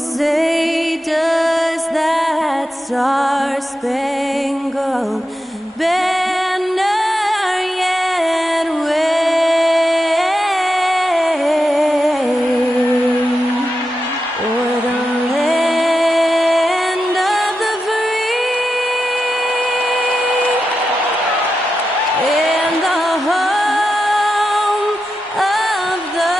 say, does that star-spangled banner yet wave o'er the land of the free and the home of the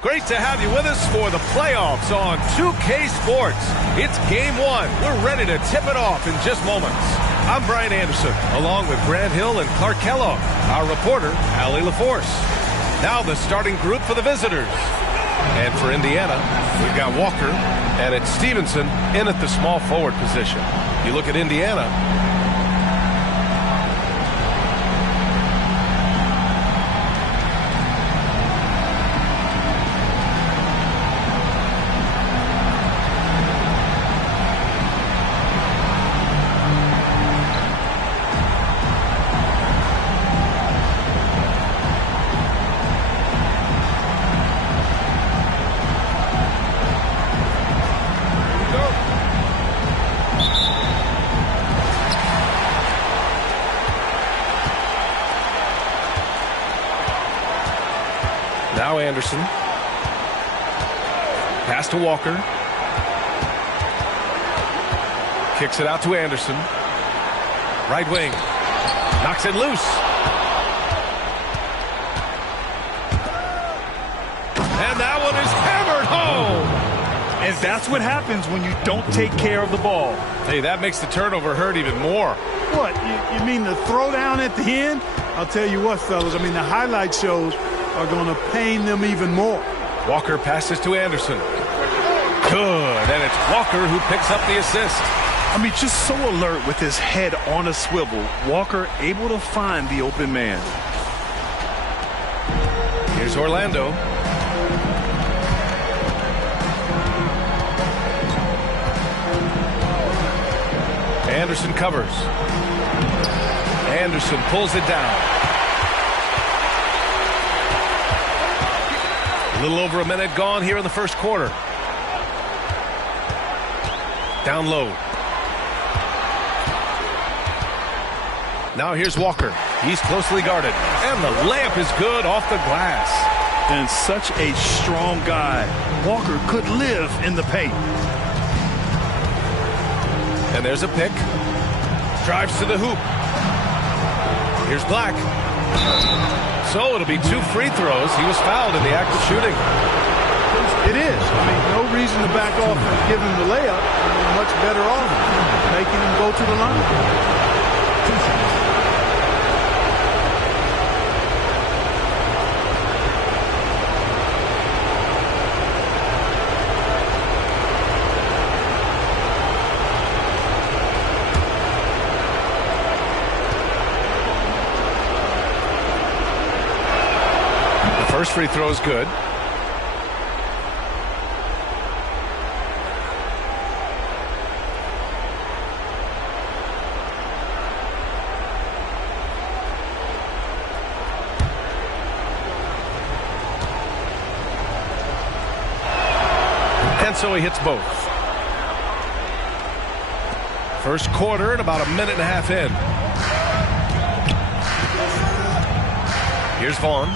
Great to have you with us for the playoffs on 2K Sports. It's game one. We're ready to tip it off in just moments. I'm Brian Anderson, along with Grant Hill and Clark Kellogg, our reporter, Allie LaForce. Now the starting group for the visitors. And for Indiana, we've got Walker, and it's Stevenson in at the small forward position. You look at Indiana. Now Anderson. Pass to Walker. Kicks it out to Anderson. Right wing. Knocks it loose. And that one is hammered home. And that's what happens when you don't take care of the ball. Hey, that makes the turnover hurt even more. What, you mean the throwdown at the end? I'll tell you what, fellas, I mean the highlight shows are going to pain them even more. Walker passes to Anderson. Good, and it's Walker who picks up the assist. I mean, just so alert with his head on a swivel. Walker able to find the open man. Here's Orlando. Anderson covers. Anderson pulls it down. A little over a minute gone here in the first quarter. Down low. Now here's Walker. He's closely guarded. And the layup is good off the glass. And such a strong guy. Walker could live in the paint. And there's a pick. Drives to the hoop. Here's Black. So it'll be 2 free throws. He was fouled in the act of shooting. It is. I mean, no reason to back off and give him the layup. I mean, much better off making him go to the line. First free throw is good. And so he hits both. First quarter and about a minute and a half in. Here's Vaughn.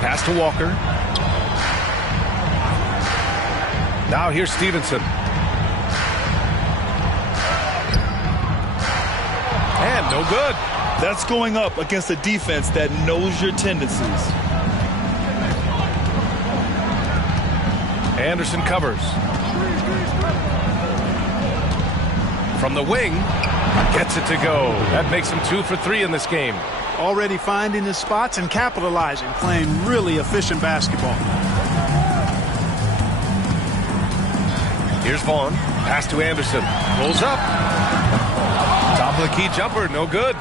Pass to Walker. Now here's Stevenson. And no good. That's going up against a defense that knows your tendencies. Anderson covers. From the wing, gets it to go. That makes him 2 for 3 in this game. Already finding his spots and capitalizing, playing really efficient basketball. Here's Vaughn. Pass to Anderson. Rolls up. Top of the key jumper. No good.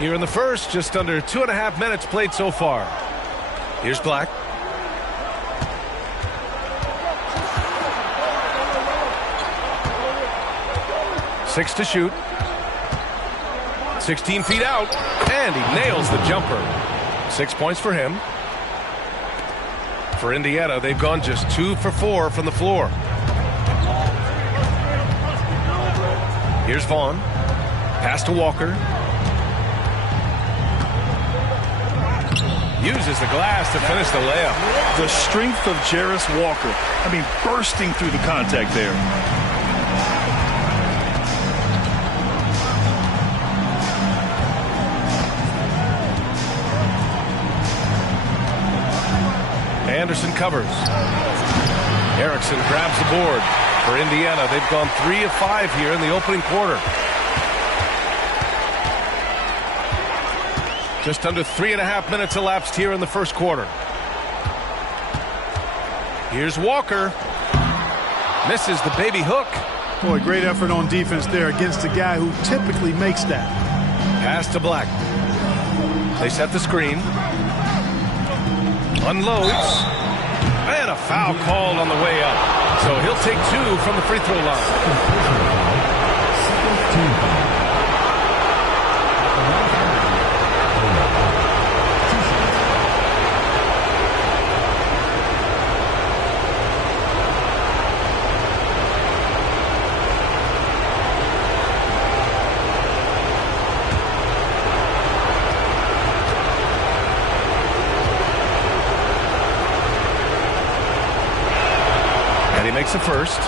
Here in the first, just under 2.5 minutes played so far. Here's Black. Six to shoot. 16 feet out. And he nails the jumper. 6 points for him. For Indiana, they've gone just 2 for 4 from the floor. Here's Vaughn. Pass to Walker. Uses the glass to finish the layup. The strength of Jarris Walker. I mean, bursting through the contact there. Anderson covers. Erickson grabs the board. For Indiana, they've gone 3 of 5 here in the opening quarter. Just under 3.5 minutes elapsed here in the first quarter. Here's Walker. Misses the baby hook. Boy, great effort on defense there against a guy who typically makes that. Pass to Black. They set the screen. Unloads. And a foul called on the way up. So he'll take 2 from the free throw line. Makes the first.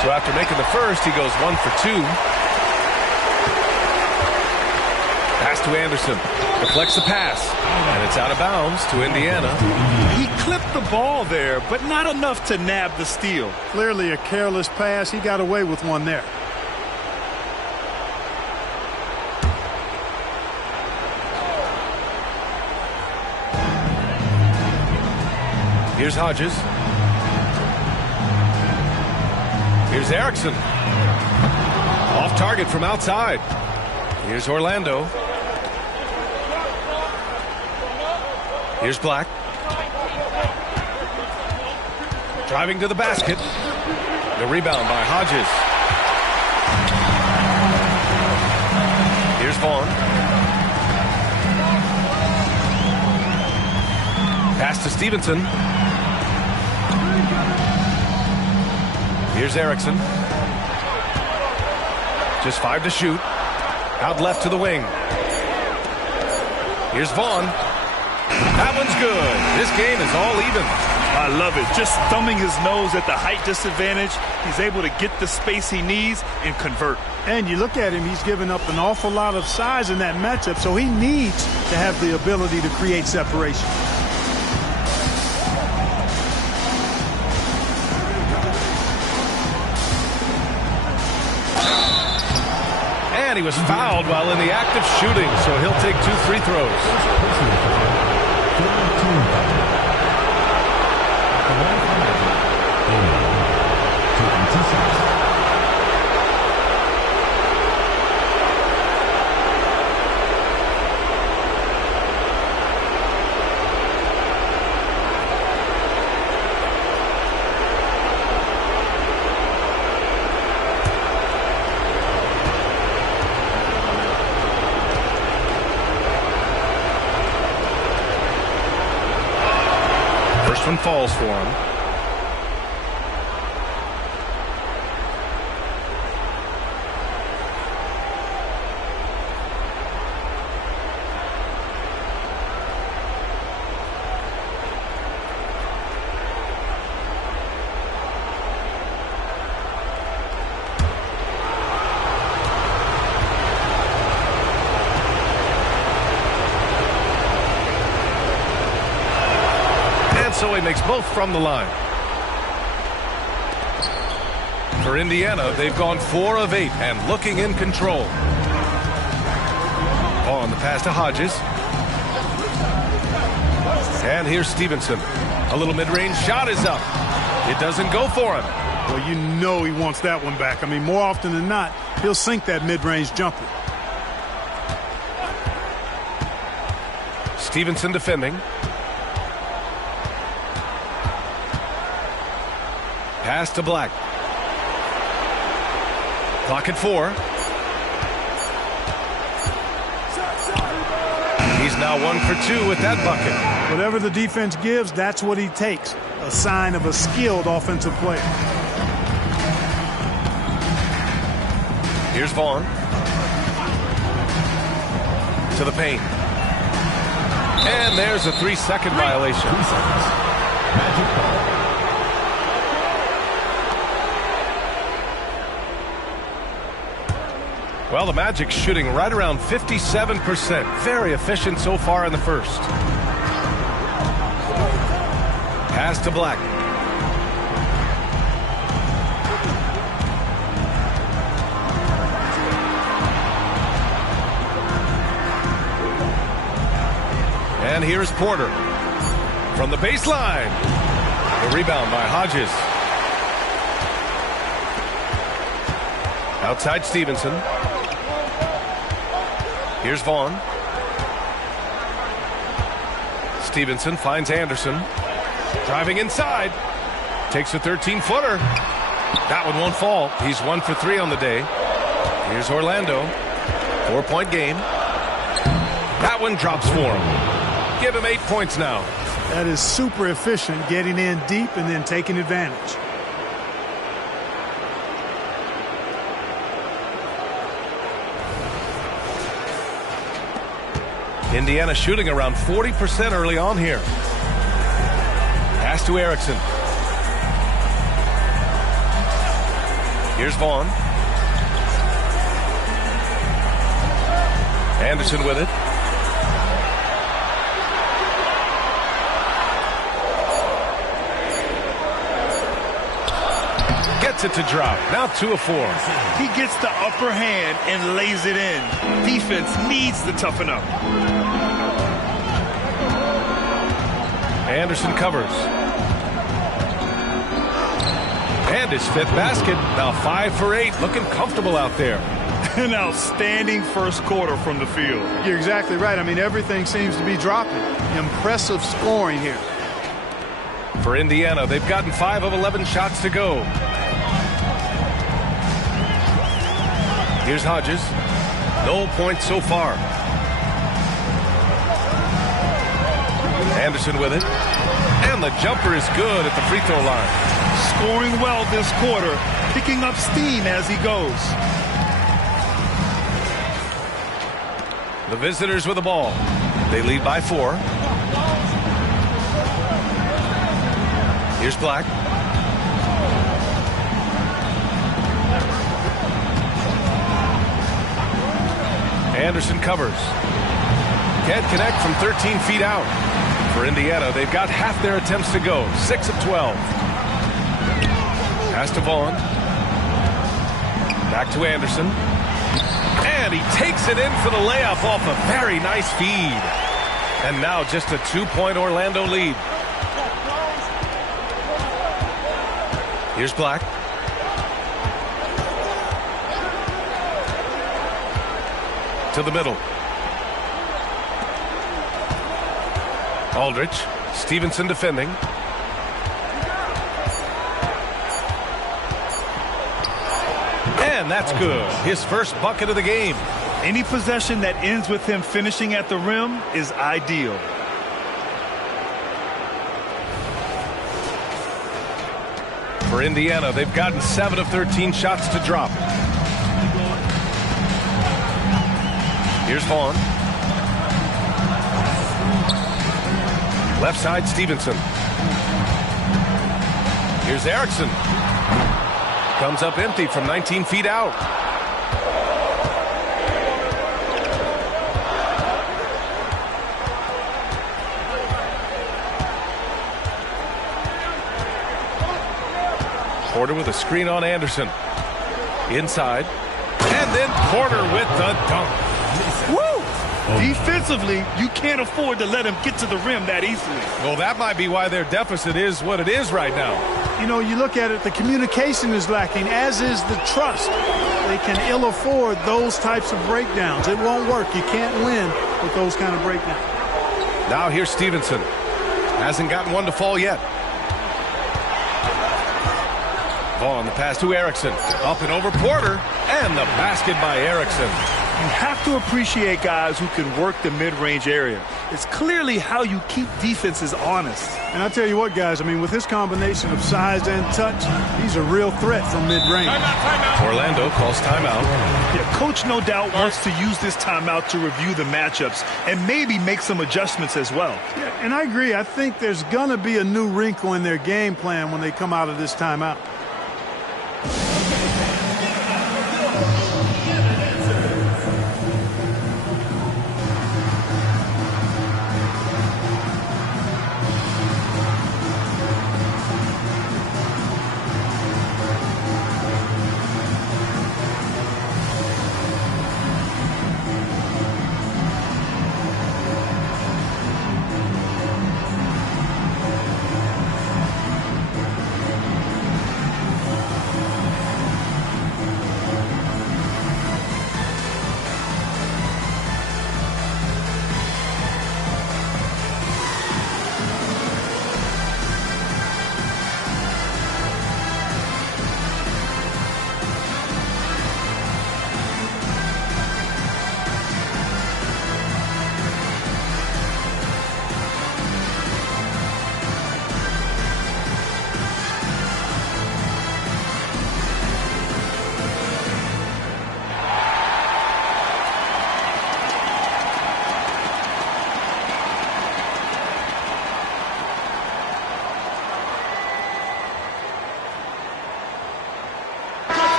So after making the first, he goes 1 for 2. Pass to Anderson. Deflects the pass. And it's out of bounds to Indiana. He clipped the ball there, but not enough to nab the steal. Clearly a careless pass. He got away with one there. Here's Hodges. Here's Erickson. Off target from outside. Here's Orlando. Here's Black. Driving to the basket. The rebound by Hodges. Here's Vaughn. Pass to Stevenson. Here's Erickson. Just 5 to shoot. Out left to the wing. Here's Vaughn. That one's good. This game is all even. I love it. Just thumbing his nose at the height disadvantage. He's able to get the space he needs and convert. And you look at him, he's given up an awful lot of size in that matchup, so he needs to have the ability to create separation. And he was fouled while in the act of shooting, so he'll take 2 free throws. one falls for him. So he makes both from the line. For Indiana, they've gone 4 of 8 and looking in control. On the pass to Hodges. And here's Stevenson. A little mid-range shot is up. It doesn't go for him. Well, you know he wants that one back. I mean, more often than not, he'll sink that mid-range jumper. Stevenson defending. Pass to Black. Clock at 4. He's now 1 for 2 with that bucket. Whatever the defense gives, that's what he takes. A sign of a skilled offensive player. Here's Vaughn. To the paint. And there's a 3-second violation. Well, the Magic's shooting right around 57%. Very efficient so far in the first. Pass to Black. And here's Porter. From the baseline. The rebound by Hodges. Outside Stevenson. Here's Vaughn. Stevenson finds Anderson. Driving inside. Takes a 13-footer. That one won't fall. He's 1 for 3 on the day. Here's Orlando. 4-point game. That one drops for him. Give him 8 points now. That is super efficient, getting in deep and then taking advantage. Indiana shooting around 40% early on here. Pass to Erickson. Here's Vaughn. Anderson with it. Gets it to drop. Now 2 of 4. He gets the upper hand and lays it in. Defense needs to toughen up. Anderson covers. And his 5th basket. Now 5 for 8. Looking comfortable out there. An outstanding first quarter from the field. You're exactly right. I mean, everything seems to be dropping. Impressive scoring here. For Indiana, they've gotten 5 of 11 shots to go. Here's Hodges. No points so far. Anderson with it. And the jumper is good at the free throw line. Scoring well this quarter. Picking up steam as he goes. The visitors with the ball. They lead by 4. Here's Black. Anderson covers. Can't connect from 13 feet out. For Indiana, they've got half their attempts to go. 6 of 12. Pass to Vaughn. Back to Anderson. And he takes it in for the layup off a very nice feed. And now just a 2-point Orlando lead. Here's Black. To the middle. Aldridge. Stevenson defending. And that's good. His first bucket of the game. Any possession that ends with him finishing at the rim is ideal. For Indiana, they've gotten 7 of 13 shots to drop. Here's Vaughn. Left side, Stevenson. Here's Erickson. Comes up empty from 19 feet out. Porter with a screen on Anderson. Inside. And then Porter with the dunk. Woo! Defensively, you can't afford to let him get to the rim that easily. Well, that might be why their deficit is what it is right now. You know, you look at it, the communication is lacking, as is the trust. They can ill afford those types of breakdowns. It won't work. You can't win with those kind of breakdowns. Now here's Stevenson. Hasn't gotten one to fall yet. Vaughn, the pass to Erickson. Up and over Porter. And the basket by Erickson. You have to appreciate guys who can work the mid-range area. It's clearly how you keep defenses honest. And I tell you what, guys, I mean, with this combination of size and touch, he's a real threat from mid-range. Orlando calls timeout. Yeah, coach no doubt wants to use this timeout to review the matchups and maybe make some adjustments as well. Yeah, and I agree. I think there's going to be a new wrinkle in their game plan when they come out of this timeout.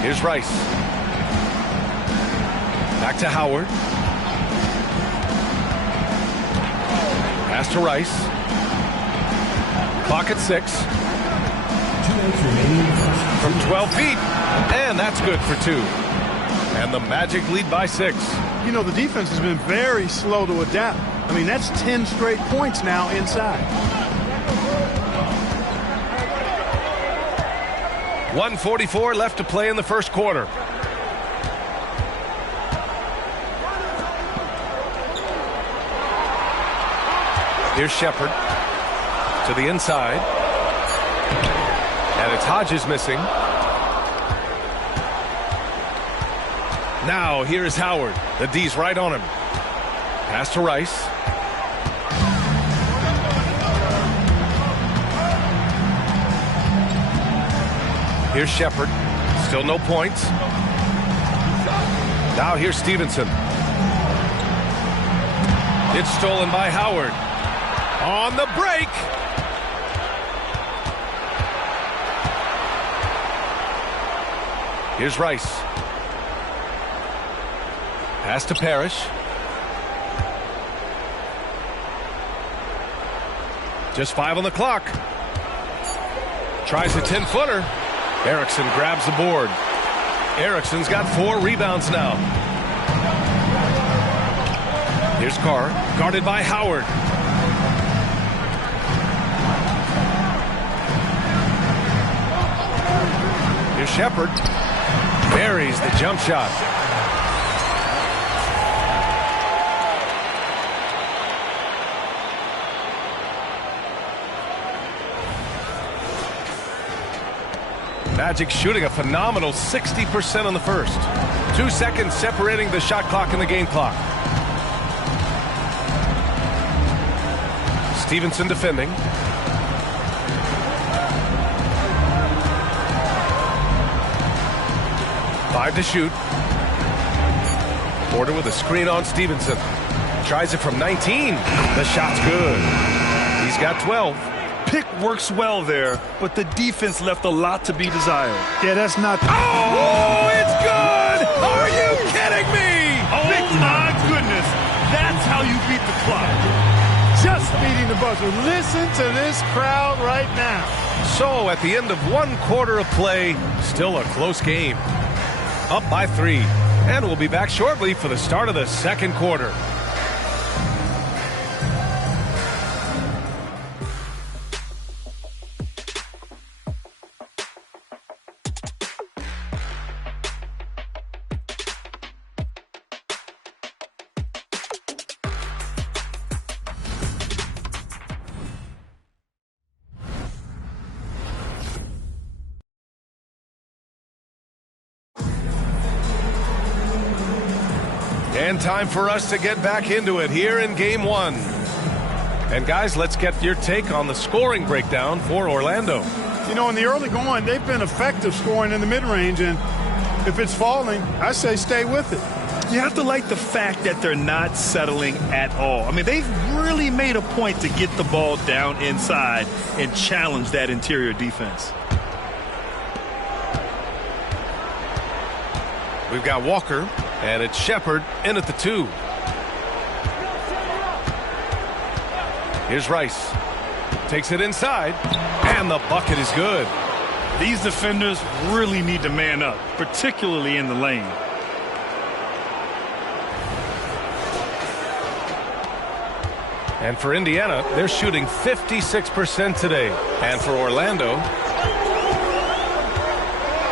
Here's Rice. Back to Howard. Pass to Rice. Clock at 6. From 12 feet. And that's good for 2. And the Magic lead by 6. You know, the defense has been very slow to adapt. I mean, that's 10 straight points now inside. 1:44 left to play in the first quarter. Here's Shepard to the inside. And it's Hodges missing. Now here's Howard. The D's right on him. Pass to Rice. Here's Shepard. Still no points. Now here's Stevenson. It's stolen by Howard. On the break. Here's Rice. Pass to Parrish. Just 5 on the clock. Tries a 10-footer. Erickson grabs the board. Erickson's got 4 rebounds now. Here's Carr, guarded by Howard. Here's Shepard. Buries the jump shot. Magic shooting a phenomenal 60% on the first. 2 seconds separating the shot clock and the game clock. Stevenson defending. Five to shoot. Porter with a screen on Stevenson. Tries it from 19. The shot's good. He's got 12. Pick works well there, but the defense left a lot to be desired. Yeah, that's not. Oh, it's good! Are you kidding me? Oh, my goodness. That's how you beat the clock. Just beating the buzzer. Listen to this crowd right now. So, at the end of 1 quarter of play, still a close game. Up by 3. And we'll be back shortly for the start of the second quarter. And time for us to get back into it here in game 1. And guys, let's get your take on the scoring breakdown for Orlando. You know, in the early going, they've been effective scoring in the mid-range, and if it's falling, I say stay with it. You have to like the fact that they're not settling at all. I mean, they've really made a point to get the ball down inside and challenge that interior defense. We've got Walker, and it's Shepard in at the 2. Here's Rice. Takes it inside, and the bucket is good. These defenders really need to man up, particularly in the lane. And for Indiana, they're shooting 56% today. And for Orlando,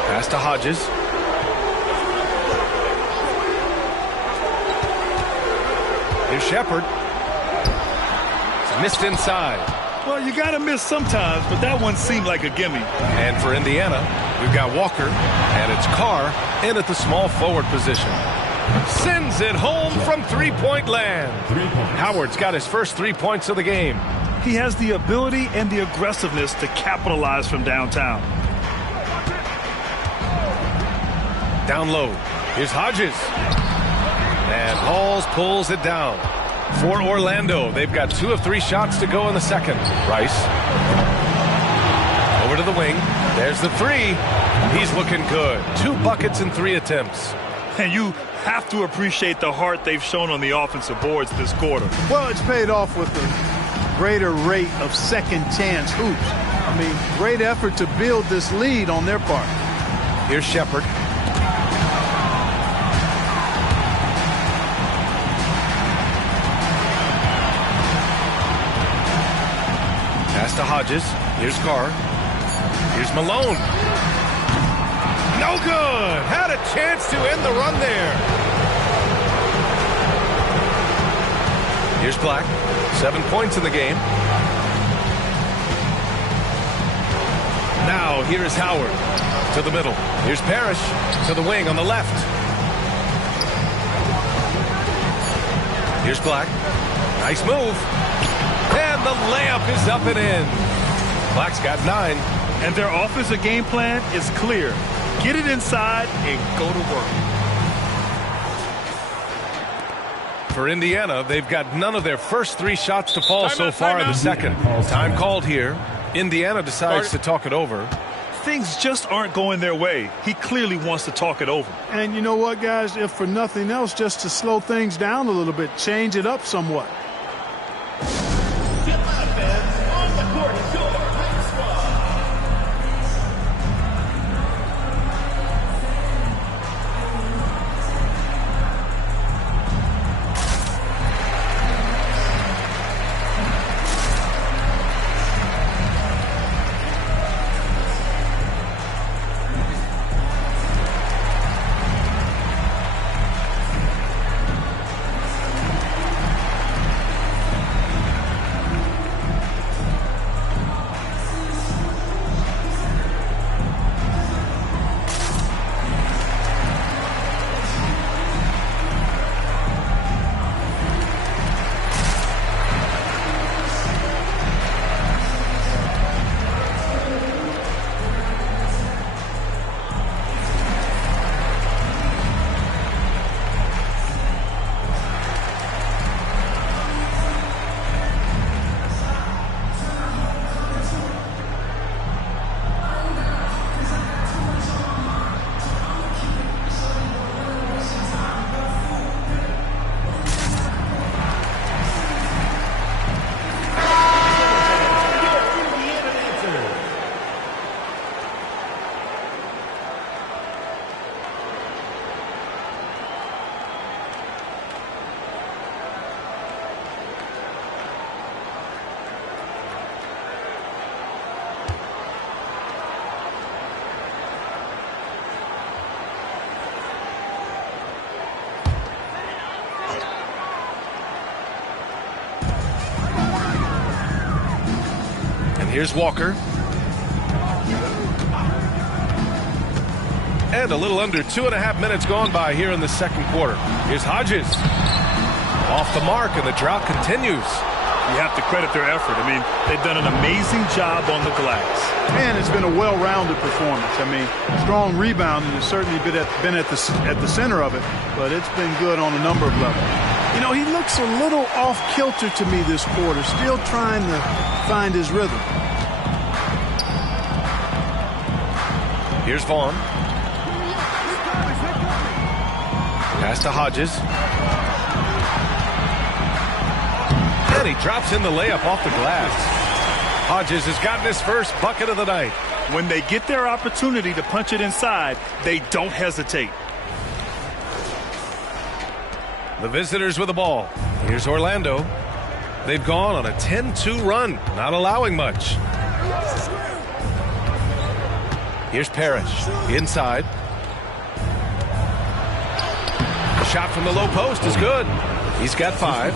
pass to Hodges. Here's Shepard. It's missed inside. Well, you got to miss sometimes, but that one seemed like a gimme. And for Indiana, we've got Walker, and it's Carr in at the small forward position. Sends it home from three-point land. Howard's got his first 3 points of the game. He has the ability and the aggressiveness to capitalize from downtown. Down low. Here's Hodges. And Halls pulls it down. For Orlando, they've got 2 of 3 shots to go in the second. Rice. Over to the wing. There's the 3. He's looking good. 2 buckets in 3 attempts. And you have to appreciate the heart they've shown on the offensive boards this quarter. Well, it's paid off with a greater rate of second chance hoops. I mean, great effort to build this lead on their part. Here's Shepard. Pass to Hodges. Here's Carr. Here's Malone. No good. Had a chance to end the run there. Here's Black. 7 points in the game. Now here's Howard to the middle. Here's Parrish to the wing on the left. Here's Black. Nice move. And the layup is up and in. Black's got 9. And their offensive game plan is clear. Get it inside and go to work. For Indiana, they've got none of their first 3 shots to fall so far in the second. Time called here. Indiana decides to talk it over. Things just aren't going their way. He clearly wants to talk it over. And you know what, guys? If for nothing else, just to slow things down a little bit, change it up somewhat. Here's Walker. And a little under 2.5 minutes gone by here in the second quarter. Here's Hodges. Off the mark, and the drought continues. You have to credit their effort. I mean, they've done an amazing job on the glass. And it's been a well-rounded performance. I mean, strong rebounding has certainly been at the center of it, but it's been good on a number of levels. You know, he looks a little off-kilter to me this quarter, still trying to find his rhythm. Here's Vaughn. Pass to Hodges. And he drops in the layup off the glass. Hodges has gotten his first bucket of the night. When they get their opportunity to punch it inside, they don't hesitate. The visitors with the ball. Here's Orlando. They've gone on a 10-2 run, not allowing much. Here's Parrish. Inside. Shot from the low post is good. He's got 5.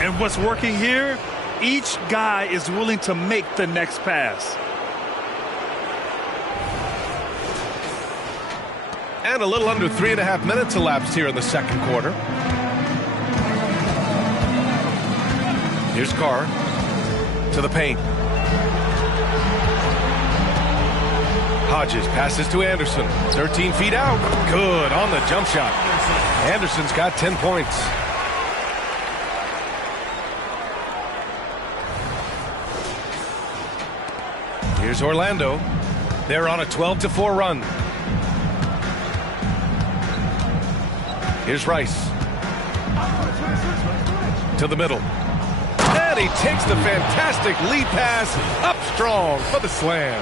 And what's working here, each guy is willing to make the next pass. And a little under 3.5 minutes elapsed here in the second quarter. Here's Carr to the paint. Hodges passes to Anderson. 13 feet out. Good on the jump shot. Anderson's got 10 points. Here's Orlando. They're on a 12-4 run. Here's Rice. To the middle. And he takes the fantastic lead pass up strong for the slam.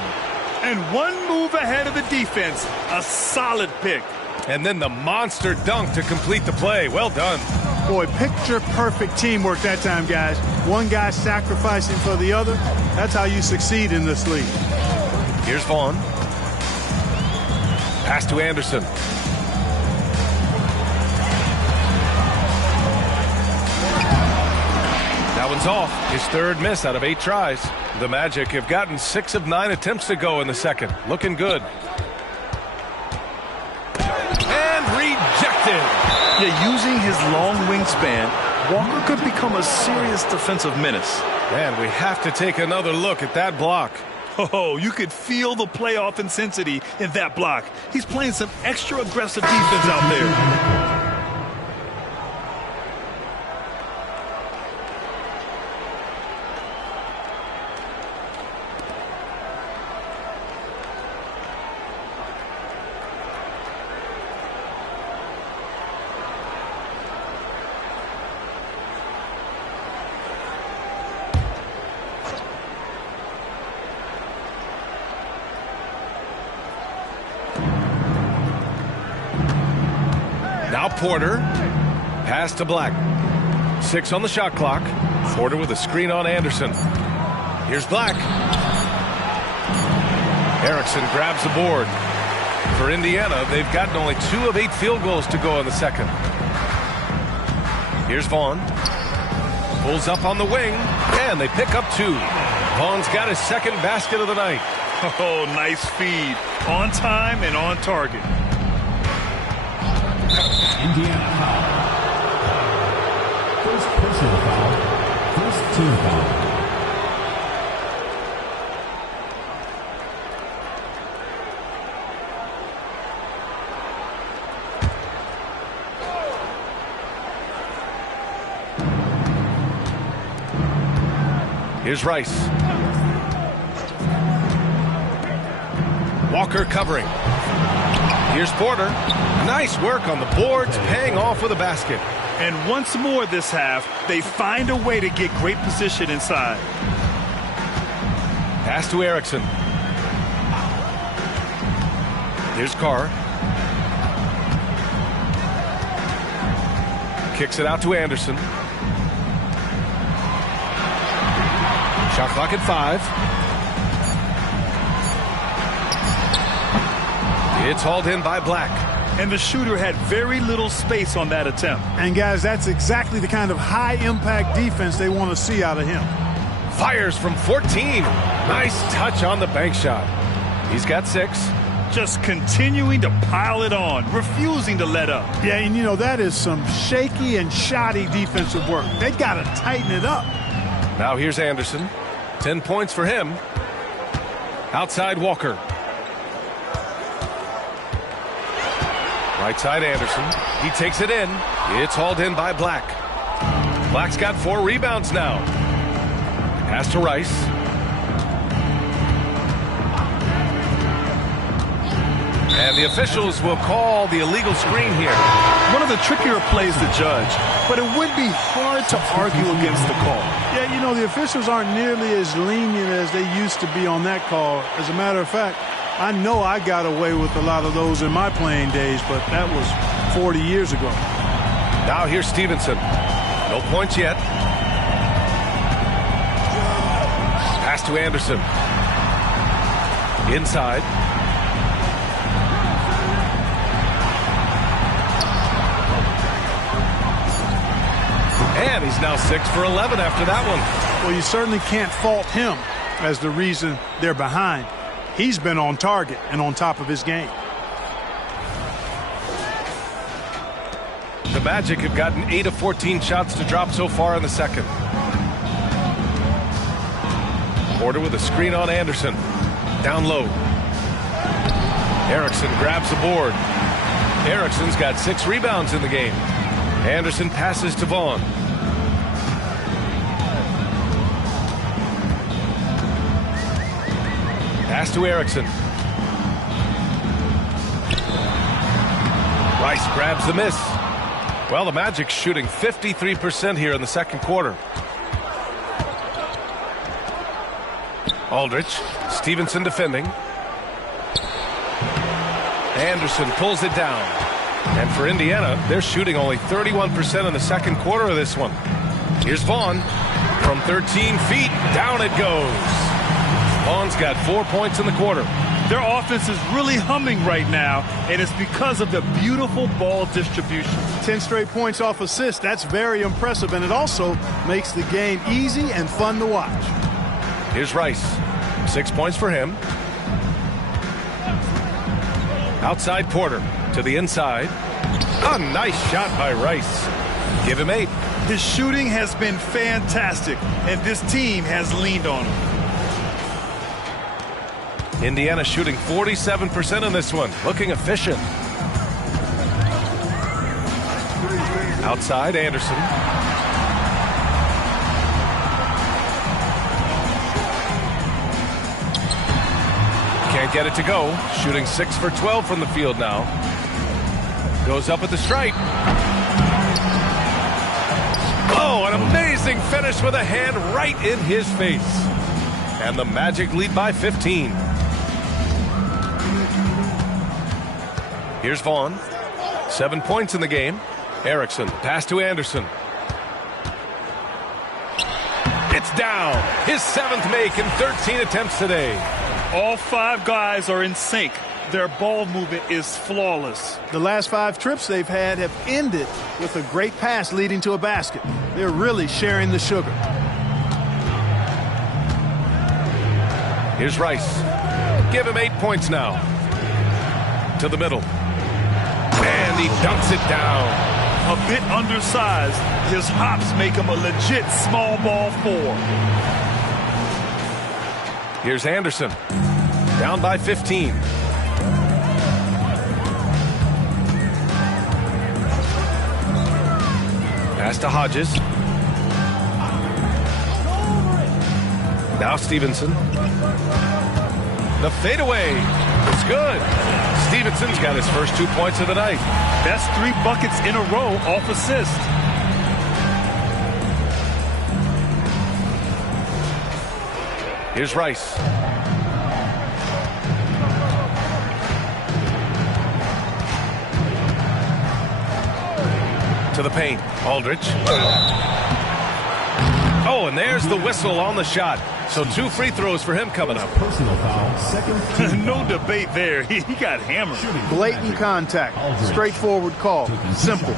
And one move ahead of the defense. A solid pick. And then the monster dunk to complete the play. Well done. Boy, picture-perfect teamwork that time, guys. One guy sacrificing for the other. That's how you succeed in this league. Here's Vaughn. Pass to Anderson. That one's off. His third miss out of 8 tries. The Magic have gotten 6 of 9 attempts to go in the second. Looking good. And rejected. Yeah, using his long wingspan, Walker could become a serious defensive menace. And we have to take another look at that block. Oh, you could feel the playoff intensity in that block. He's playing some extra aggressive defense out there. Now Porter. Pass to Black. 6 on the shot clock. Porter with a screen on Anderson. Here's Black. Erickson grabs the board. For Indiana, they've gotten only 2 of 8 field goals to go in the second. Here's Vaughn. Pulls up on the wing, and they pick up 2. Vaughn's got his second basket of the night. Oh, nice feed. On time and on target. Indiana foul. First personal foul. First team foul. Here's Rice. Walker covering. Here's Porter. Nice work on the boards, paying off with a basket. And once more this half, they find a way to get great position inside. Pass to Erickson. Here's Carr. Kicks it out to Anderson. Shot clock at 5. It's hauled in by Black. And the shooter had very little space on that attempt. And, guys, that's exactly the kind of high-impact defense they want to see out of him. Fires from 14. Nice touch on the bank shot. He's got 6. Just continuing to pile it on, refusing to let up. Yeah, and you know, that is some shaky and shoddy defensive work. They got to tighten it up. Now here's Anderson. 10 points for him. Outside Walker. Right side Anderson. He takes it in. It's hauled in by Black. Black's got 4 rebounds now. Pass to Rice. And the officials will call the illegal screen here. One of the trickier plays to judge, but it would be hard to argue against the call. Yeah, you know, the officials aren't nearly as lenient as they used to be on that call. As a matter of fact, I know I got away with a lot of those in my playing days, but that was 40 years ago. Now here's Stevenson. No points yet. Pass to Anderson. Inside. And he's now 6 for 11 after that one. Well, you certainly can't fault him as the reason they're behind. He's been on target and on top of his game. The Magic have gotten 8 of 14 shots to drop so far in the second. Porter with a screen on Anderson. Down low. Erickson grabs the board. Erickson's got 6 rebounds in the game. Anderson passes to Vaughn. Pass to Erickson. Rice grabs the miss. Well, the Magic's shooting 53% here in the second quarter. Aldridge. Stevenson defending. Anderson pulls it down. And for Indiana, they're shooting only 31% in the second quarter of this one. Here's Vaughn. From 13 feet, down it goes. Vaughn's got 4 points in the quarter. Their offense is really humming right now, and it's because of the beautiful ball distribution. 10 straight points off assists. That's very impressive, and it also makes the game easy and fun to watch. Here's Rice. 6 points for him. Outside Porter to the inside. A nice shot by Rice. Give him 8. His shooting has been fantastic, and this team has leaned on him. Indiana shooting 47% in this one. Looking efficient. Outside Anderson. Can't get it to go. Shooting 6 for 12 from the field now. Goes up at the stripe. Oh, an amazing finish with a hand right in his face. And the Magic lead by 15. Here's Vaughn. 7 points in the game. Erickson. Pass to Anderson. It's down. His 7th make in 13 attempts today. All 5 guys are in sync. Their ball movement is flawless. The last 5 trips they've had have ended with a great pass leading to a basket. They're really sharing the sugar. Here's Rice. Give him 8 points now. To the middle. And he dunks it down. A bit undersized. His hops make him a legit small ball 4. Here's Anderson. Down by 15. Pass to Hodges. Now Stevenson. The fadeaway. It's good. Stevenson's got his first 2 points of the night. That's 3 buckets in a row off assist. Here's Rice. To the paint. Aldridge. Oh, and there's the whistle on the shot. So 2 free throws for him coming up. Personal foul, second team. No debate there. He got hammered. Blatant contact. Straightforward call. Simple.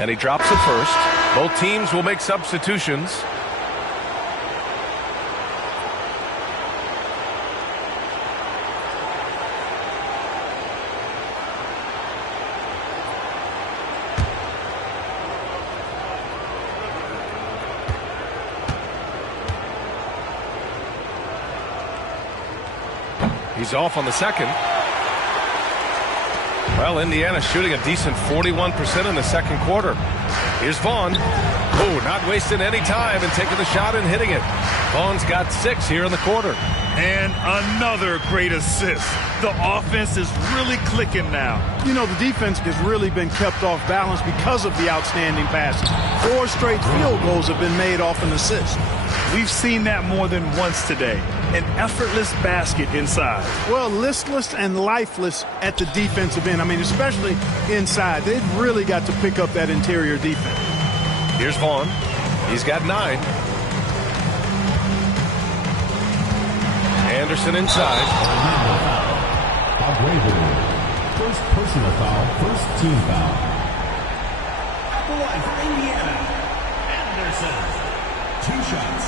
And he drops it first. Both teams will make substitutions. He's off on the second. Well, Indiana shooting a decent 41% in the second quarter. Here's Vaughn. Oh, not wasting any time and taking the shot and hitting it. Vaughn's got 6 here in the quarter. And another great assist. The offense is really clicking now. You know, the defense has really been kept off balance because of the outstanding passes. 4 straight field goals have been made off an assist. We've seen that more than once today. An effortless basket inside. Well, listless and lifeless at the defensive end. I mean, especially inside. They've really got to pick up that interior defense. Here's Vaughn. He's got 9. Anderson inside. First personal foul, first team foul. At the line for Indiana, Anderson. 2 shots.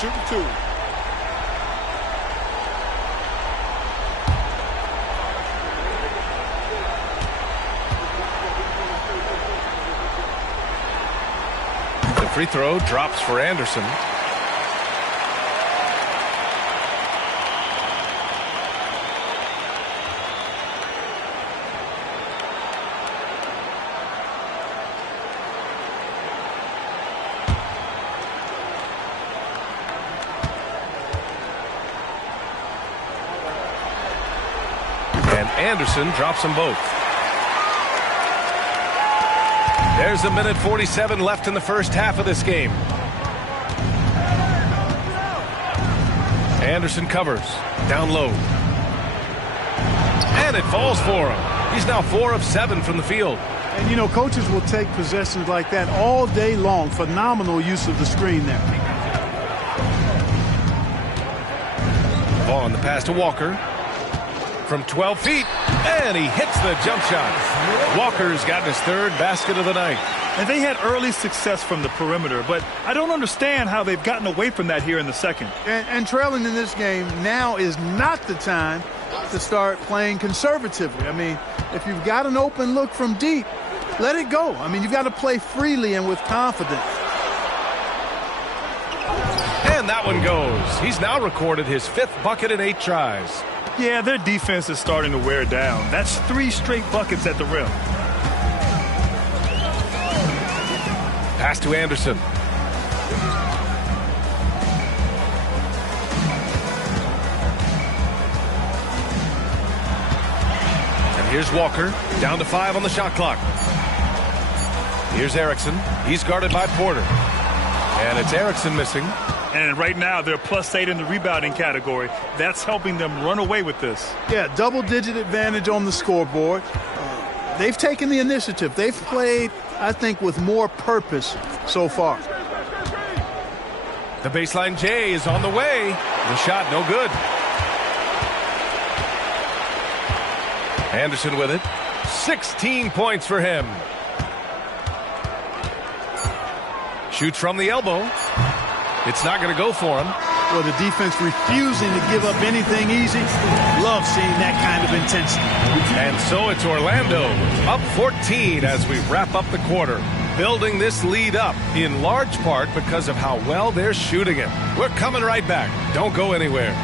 Shooting 2. The free throw drops for Anderson. And Anderson drops them both. There's a minute 47 left in the first half of this game. Anderson covers. Down low. And it falls for him. He's now 4 of 7 from the field. And, you know, coaches will take possessions like that all day long. Phenomenal use of the screen there. Vaughn, the pass to Walker. From 12 feet, and he hits the jump shot. Walker's gotten his 3rd basket of the night. And they had early success from the perimeter, but I don't understand how they've gotten away from that here in the second. And trailing in this game, now is not the time to start playing conservatively. I mean, if you've got an open look from deep, let it go. I mean, you've got to play freely and with confidence. And that one goes. He's now recorded his 5th bucket in 8 tries. Yeah, their defense is starting to wear down. That's 3 straight buckets at the rim. Pass to Anderson. And here's Walker, down to 5 on the shot clock. Here's Erickson. He's guarded by Porter. And it's Erickson missing. And right now, they're +8 in the rebounding category. That's helping them run away with this. Yeah, double-digit advantage on the scoreboard. They've taken the initiative. They've played, I think, with more purpose so far. The baseline J is on the way. The shot no good. Anderson with it. 16 points for him. Shoots from the elbow. It's not going to go for him. Well, the defense refusing to give up anything easy. Love seeing that kind of intensity. And so it's Orlando up 14 as we wrap up the quarter. Building this lead up in large part because of how well they're shooting it. We're coming right back. Don't go anywhere.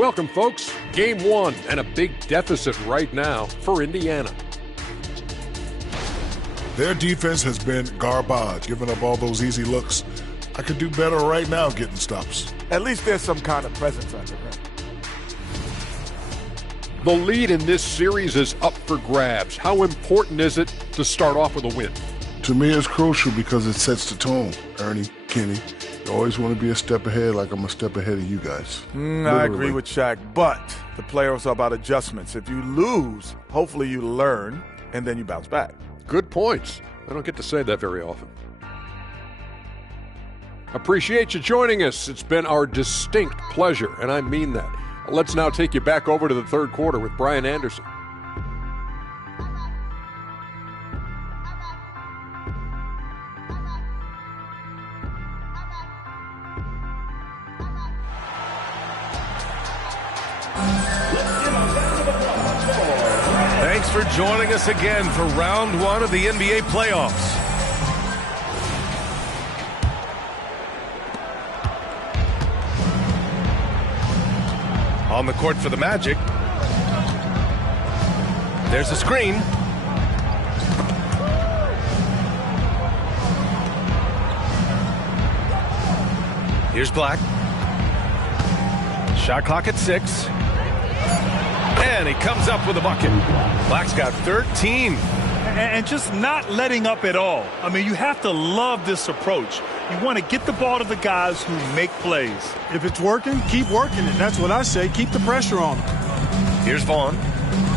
Welcome, folks. Game 1 and a big deficit right now for Indiana. Their defense has been garbage, giving up all those easy looks. I could do better right now getting stops. At least there's some kind of presence under him. The lead in this series is up for grabs. How important is it to start off with a win? To me, it's crucial because it sets the tone. Ernie, Kenny, you always want to be a step ahead like I'm a step ahead of you guys. I agree with Shaq, but the playoffs are about adjustments. If you lose, hopefully you learn, and then you bounce back. Good points. I don't get to say that very often. Appreciate you joining us. It's been our distinct pleasure, and I mean that. Let's now take you back over to the third quarter with Brian Anderson. Thanks for joining us again for round 1 of the NBA playoffs. On the court for the Magic. There's a screen. Here's Black. Shot clock at 6. And he comes up with a bucket. Black's got 13. And just not letting up at all. I mean, you have to love this approach. You want to get the ball to the guys who make plays. If it's working, keep working it. That's what I say. Keep the pressure on them. Here's Vaughn.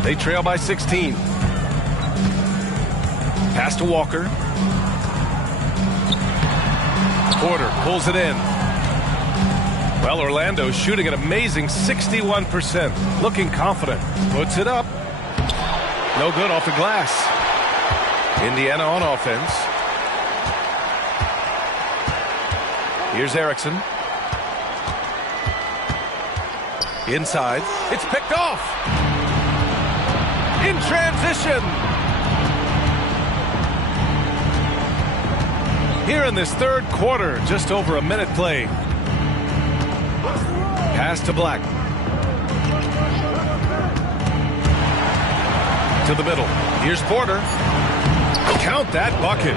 They trail by 16. Pass to Walker. Porter pulls it in. Well, Orlando's shooting an amazing 61%. Looking confident. Puts it up. No good off the glass. Indiana on offense. Here's Erickson. Inside. It's picked off. In transition. Here in this third quarter, just over a minute played. Pass to Black. To the middle. Here's Porter. Count that bucket.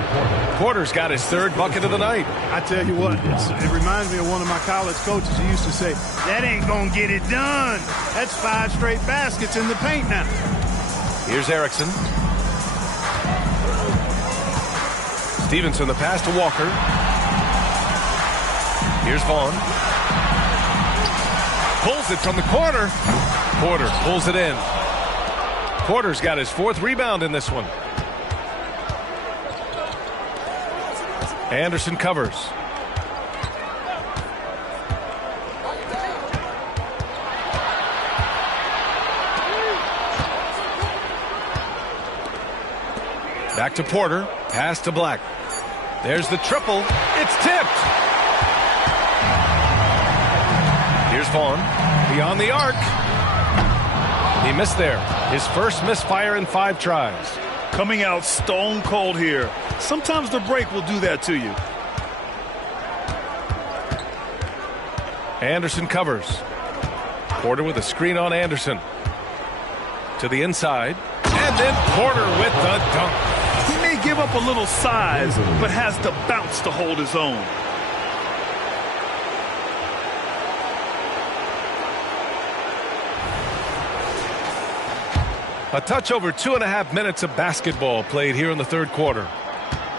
Porter's got his third bucket of the night. I tell you what, it reminds me of one of my college coaches. He used to say, that ain't going to get it done. That's 5 straight baskets in the paint now. Here's Erickson. Stevenson, the pass to Walker. Here's Vaughn. Pulls it from the corner. Porter pulls it in. Porter's got his 4th rebound in this one. Anderson covers. Back to Porter. Pass to Black. There's the triple. It's tipped. Here's Vaughn. Beyond the arc. He missed there. His first misfire in 5 tries. Coming out stone cold here. Sometimes the break will do that to you. Anderson covers. Porter with a screen on Anderson. To the inside. And then Porter with the dunk. He may give up a little size, but has the bounce to hold his own. A touch over 2.5 minutes of basketball played here in the third quarter.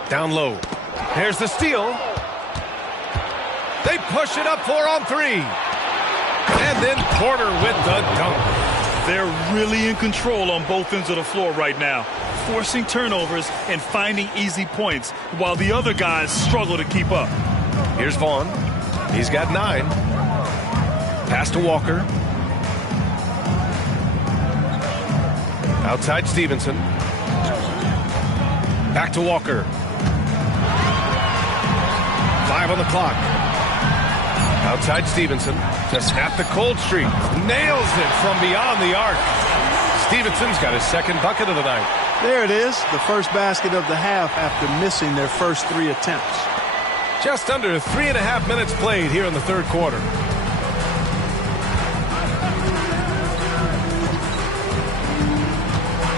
Down low. Here's the steal. They push it up 4 on 3. And then Porter with the dunk. They're really in control on both ends of the floor right now, forcing turnovers and finding easy points while the other guys struggle to keep up. Here's Vaughn. He's got 9. Pass to Walker. Outside Stevenson. Back to Walker. 5 on the clock. Outside Stevenson to snap the cold streak. Nails it from beyond the arc. Stevenson's got his 2nd bucket of the night. There it is, the first basket of the half after missing their first 3 attempts. Just under 3.5 minutes played here in the third quarter.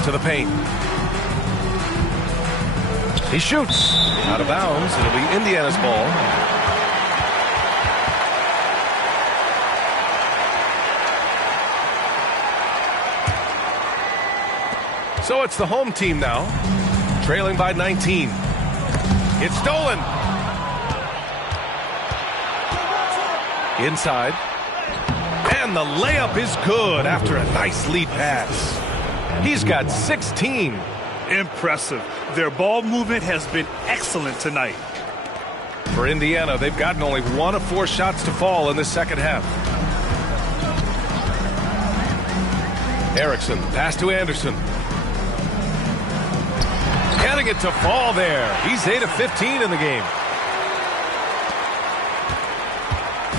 To the paint. He shoots. Out of bounds. It'll be Indiana's ball. So it's the home team now, trailing by 19. It's stolen. Inside. And the layup is good after a nice lead pass. He's got 16. Impressive. Their ball movement has been excellent tonight. For Indiana, they've gotten only 1 of 4 shots to fall in the second half. Erickson, pass to Anderson. Getting it to fall there. He's 8 of 15 in the game.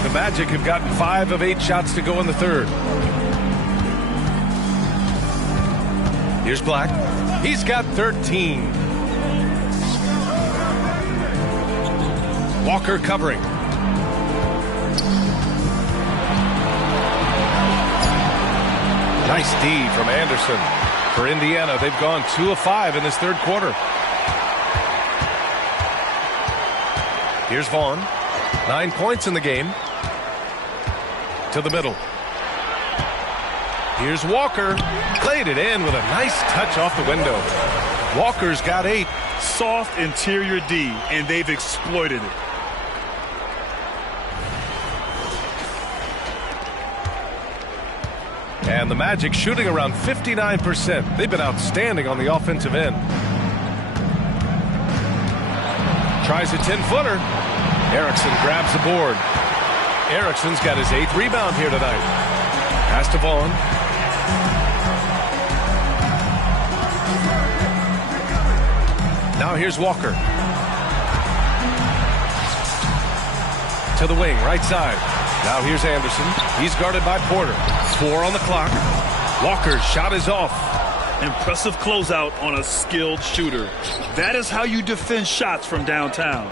The Magic have gotten 5 of 8 shots to go in the third. Here's Black. He's got 13. Walker covering. Nice D from Anderson. For Indiana, they've gone 2 of 5 in this third quarter. Here's Vaughn. 9 points in the game. To the middle. Here's Walker. Played it in with a nice touch off the window. Walker's got 8. Soft interior D, and they've exploited it. And the Magic shooting around 59%. They've been outstanding on the offensive end. Tries a 10-footer. Erickson grabs the board. Erickson's got his 8th rebound here tonight. Pass to Vaughn. Now here's Walker. To the wing, right side. Now here's Anderson. He's guarded by Porter. 4 on the clock. Walker's shot is off. Impressive closeout on a skilled shooter. That is how you defend shots from downtown.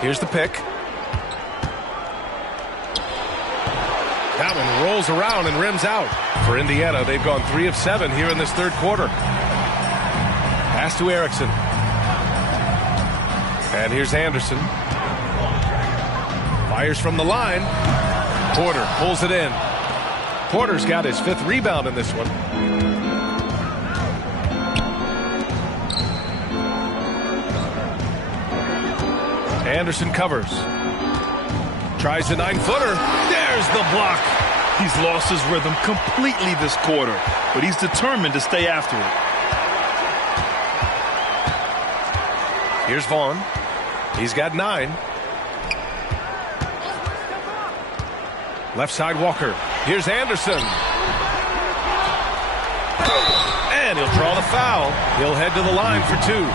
Here's the pick. That one rolls around and rims out. For Indiana, they've gone 3 of 7 here in this third quarter. Pass to Erickson. And here's Anderson. Fires from the line. Porter pulls it in. Porter's got his 5th rebound in this one. Anderson covers. Tries a 9-footer. There's the block. He's lost his rhythm completely this quarter, but he's determined to stay after it. Here's Vaughn. He's got 9. Left side Walker. Here's Anderson. And he'll draw the foul. He'll head to the line for 2.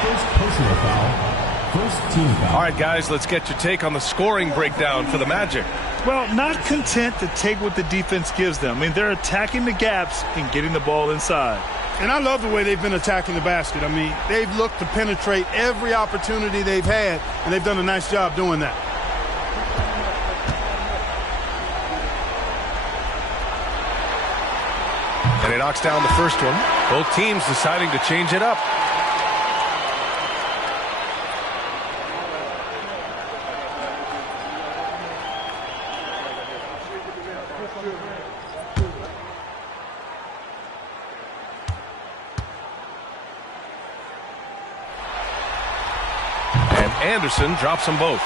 First personal foul. First team foul. All right, guys, let's get your take on the scoring breakdown for the Magic. Well, not content to take what the defense gives them. I mean, they're attacking the gaps and getting the ball inside. And I love the way they've been attacking the basket. I mean, they've looked to penetrate every opportunity they've had, and they've done a nice job doing that. And he knocks down the first one. Both teams deciding to change it up. And Anderson drops them both.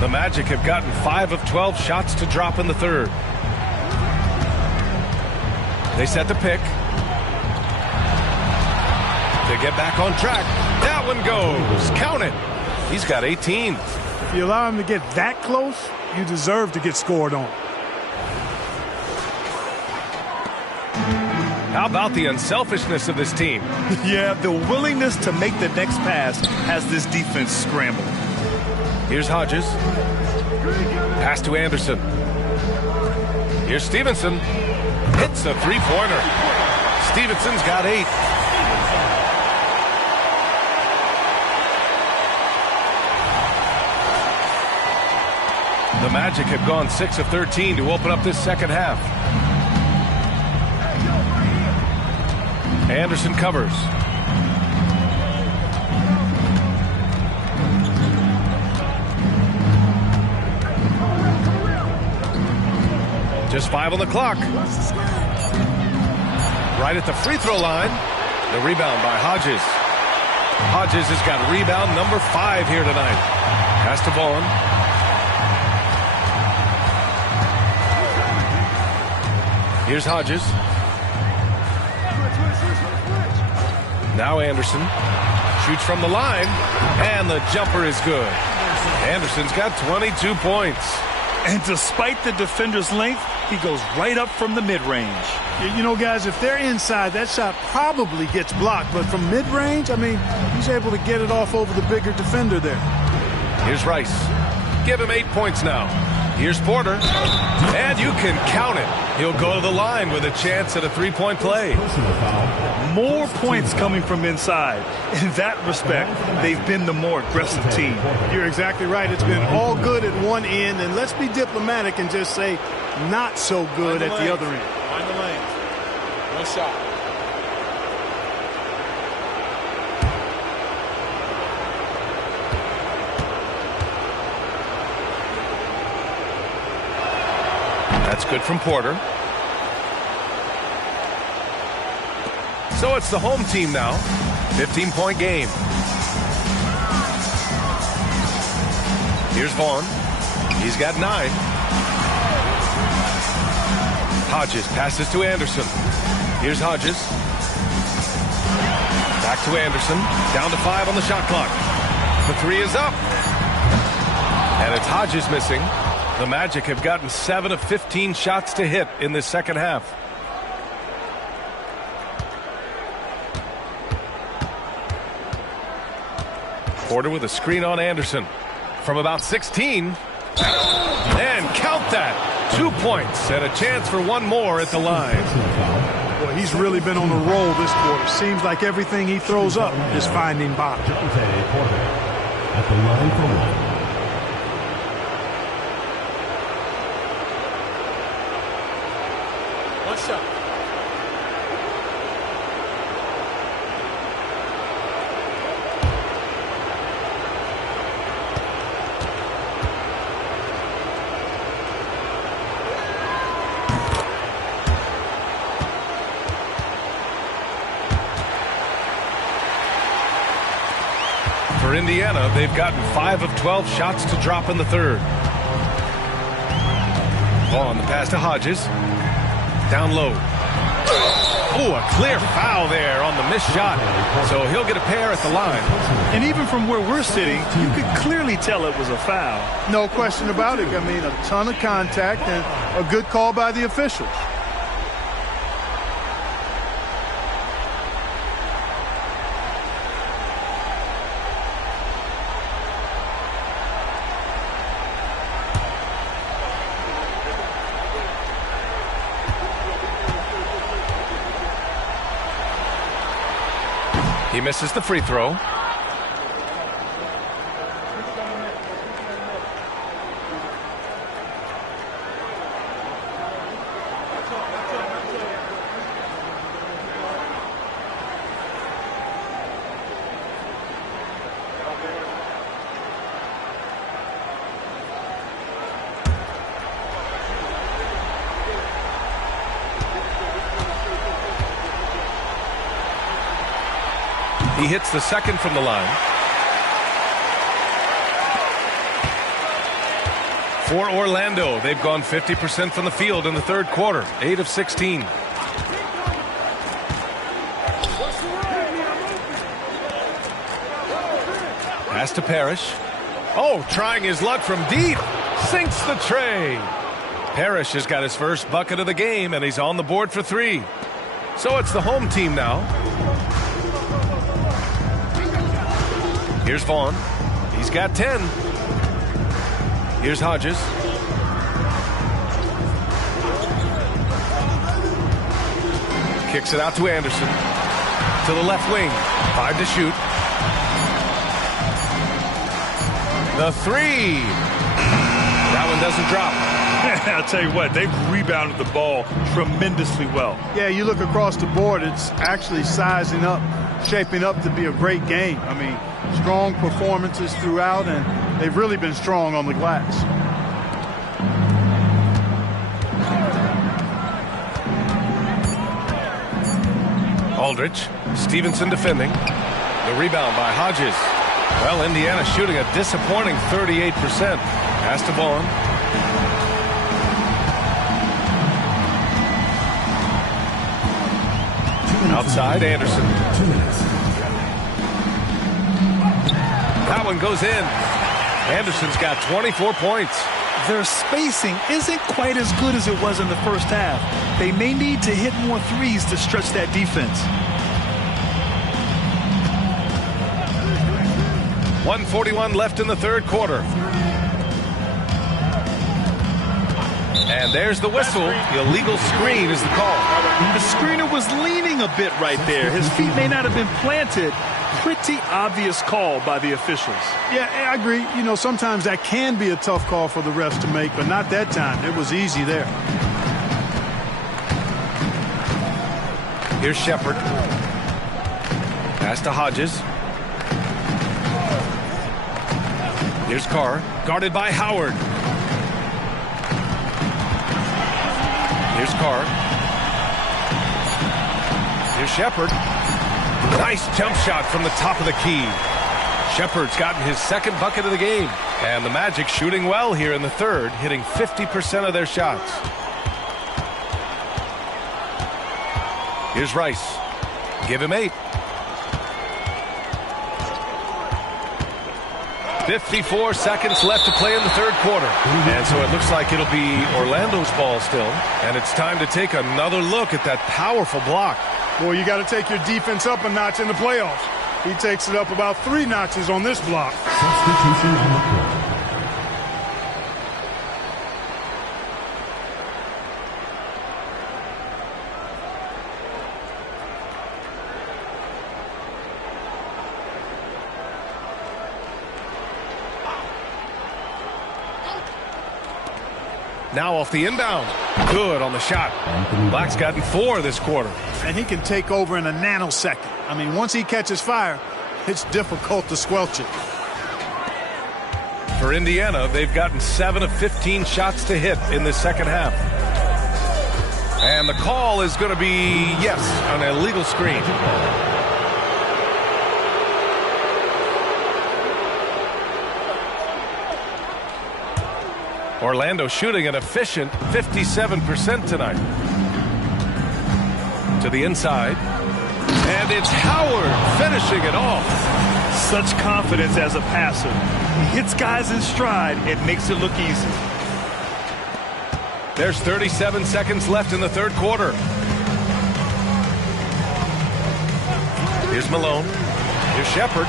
The Magic have gotten 5 of 12 shots to drop in the third. They set the pick. They get back on track. That one goes. Count it. He's got 18. If you allow him to get that close, you deserve to get scored on. How about the unselfishness of this team? Yeah, the willingness to make the next pass has this defense scrambled. Here's Hodges. Pass to Anderson. Here's Stevenson. Hits a three-pointer. Stevenson's got 8. The The Magic have gone 6 of 13 to open up this second half. Anderson covers. Just 5 on the clock. Right at the free throw line. The rebound by Hodges. Hodges has got rebound number 5 here tonight. Pass to Vaughn. Here's Hodges. Now Anderson shoots from the line, and the jumper is good. Anderson's got 22 points. And despite the defender's length, he goes right up from the mid-range. You know, guys, if they're inside, that shot probably gets blocked. But from mid-range, I mean, he's able to get it off over the bigger defender there. Here's Rice. Give him 8 points now. Here's Porter. And you can count it. He'll go to the line with a chance at a three-point play. More points coming from inside. In that respect, they've been the more aggressive team. You're exactly right. It's been all good at one end, and let's be diplomatic and just say not so good at the other end. Find the lane. One shot. That's good from Porter. So it's the home team now. 15-point game. Here's Vaughn. He's got 9. Hodges passes to Anderson. Here's Hodges. Back to Anderson. Down to 5 on the shot clock. The 3 is up. And it's Hodges missing. The Magic have gotten 7 of 15 shots to hit in this second half. Porter with a screen on Anderson. From about 16. And count that. 2 points and a chance for one more at the line. Boy, he's really been on a roll this quarter. Seems like everything he throws up is finding bottom. At the line for one. For Indiana, they've gotten 5 of 12 shots to drop in the third. Ball on the pass to Hodges. Down low. Oh, a clear foul there on the missed shot. So he'll get a pair at the line. And even from where we're sitting, you could clearly tell it was a foul. No question about it. I mean, a ton of contact and a good call by the officials. He misses the free throw. He hits the second from the line. For Orlando, they've gone 50% from the field in the third quarter, 8 of 16. Pass to Parrish. Oh, trying his luck from deep. Sinks the tray. Parrish has got his first bucket of the game, and he's on the board for 3. So it's the home team now. Here's Vaughn. He's got 10. Here's Hodges. Kicks it out to Anderson. To the left wing. 5 to shoot. The 3. That one doesn't drop. I'll tell you what, they've rebounded the ball tremendously well. Yeah, you look across the board, it's actually sizing up, shaping up to be a great game. I mean, strong performances throughout, and they've really been strong on the glass. Aldridge, Stevenson defending. The rebound by Hodges. Well, Indiana shooting a disappointing 38%. Pass to Vaughn. Outside, Anderson. That one goes in. Anderson's got 24 points. Their spacing isn't quite as good as it was in the first half. They may need to hit more threes to stretch that defense. 1:41 left in the third quarter. And there's the whistle. The illegal screen is the call. The screener was leaning a bit right there. His feet may not have been planted. Pretty obvious call by the officials. Yeah, I agree. You know, sometimes that can be a tough call for the refs to make, but not that time. It was easy there. Here's Shepard. Pass to Hodges. Here's Carr, guarded by Howard. Here's Carr. Here's Shepard. Nice jump shot from the top of the key. Shepard's gotten his second bucket of the game. And the Magic shooting well here in the third, hitting 50% of their shots. Here's Rice. Give him 8. 54 seconds left to play in the third quarter. And so it looks like it'll be Orlando's ball still. And it's time to take another look at that powerful block. Boy, you got to take your defense up a notch in the playoffs. He takes it up about 3 notches on this block. Substitution on the court. Now off the inbound. Good on the shot. Black's gotten 4 this quarter. And he can take over in a nanosecond. I mean, once he catches fire, it's difficult to squelch it. For Indiana, they've gotten 7 of 15 shots to hit in the second half. And the call is going to be, yes, an illegal screen. Orlando shooting an efficient 57% tonight. To the inside. And it's Howard finishing it off. Such confidence as a passer. He hits guys in stride. It makes it look easy. There's 37 seconds left in the third quarter. Here's Malone. Here's Shepard.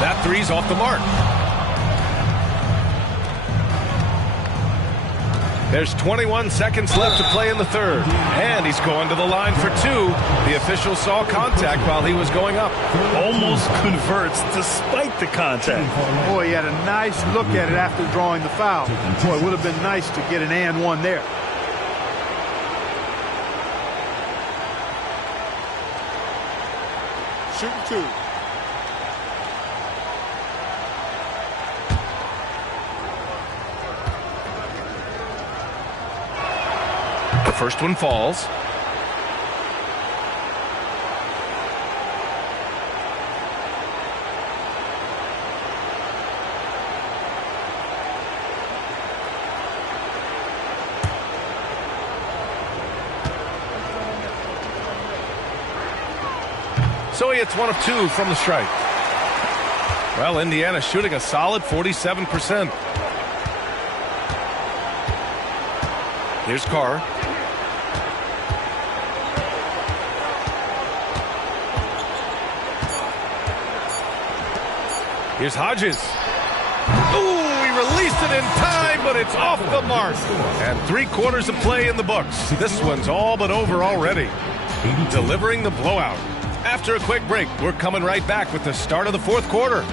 That three's off the mark. There's 21 seconds left to play in the third. And he's going to the line for 2. The official saw contact while he was going up. Almost converts despite the contact. Boy, he had a nice look at it after drawing the foul. Boy, it would have been nice to get an and one there. Shooting 2. The first one falls. So he hits 1 of 2 from the strike. Well, Indiana shooting a solid 47%. Here's Carr. Here's Hodges. Ooh, he released it in time, but it's off the mark. And 3 quarters of play in the books. This one's all but over already. Delivering the blowout. After a quick break, we're coming right back with the start of the fourth quarter.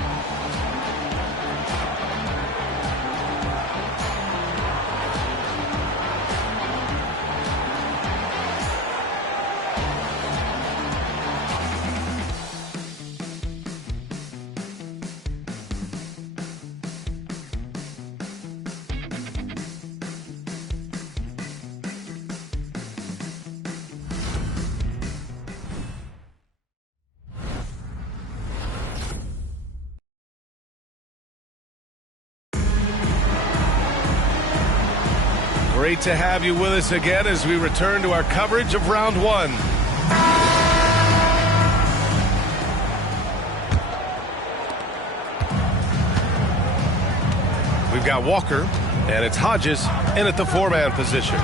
Great to have you with us again as we return to our coverage of round one. We've got Walker, and it's Hodges in at the 4-man position.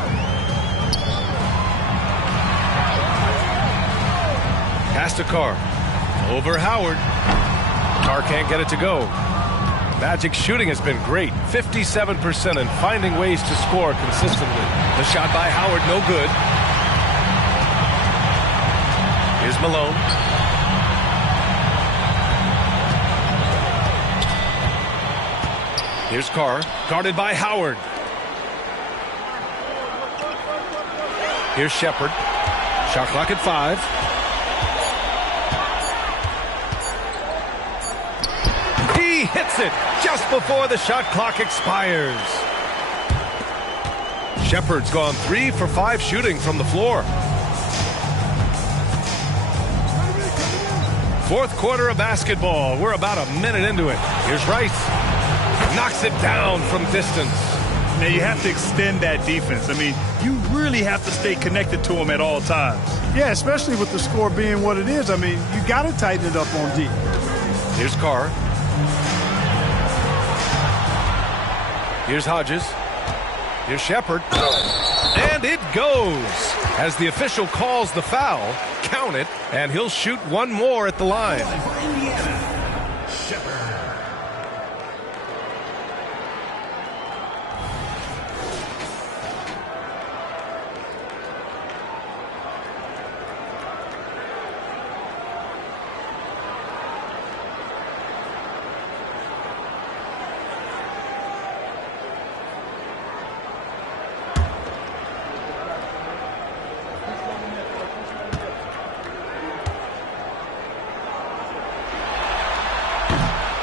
Pass to Carr. Over Howard. Carr can't get it to go. Magic shooting has been great. 57% and finding ways to score consistently. The shot by Howard, no good. Here's Malone. Here's Carr, guarded by Howard. Here's Shepard. Shot clock at 5. He hits it just before the shot clock expires. Shepard's gone 3 for 5 shooting from the floor. Fourth quarter of basketball. We're about a minute into it. Here's Rice. Knocks it down from distance. Now you have to extend that defense. I mean, you really have to stay connected to him at all times. Yeah, especially with the score being what it is. I mean, you got to tighten it up on D. Here's Carr. Here's Hodges. Here's Shepard. And it goes. As the official calls the foul, count it, and he'll shoot one more at the line.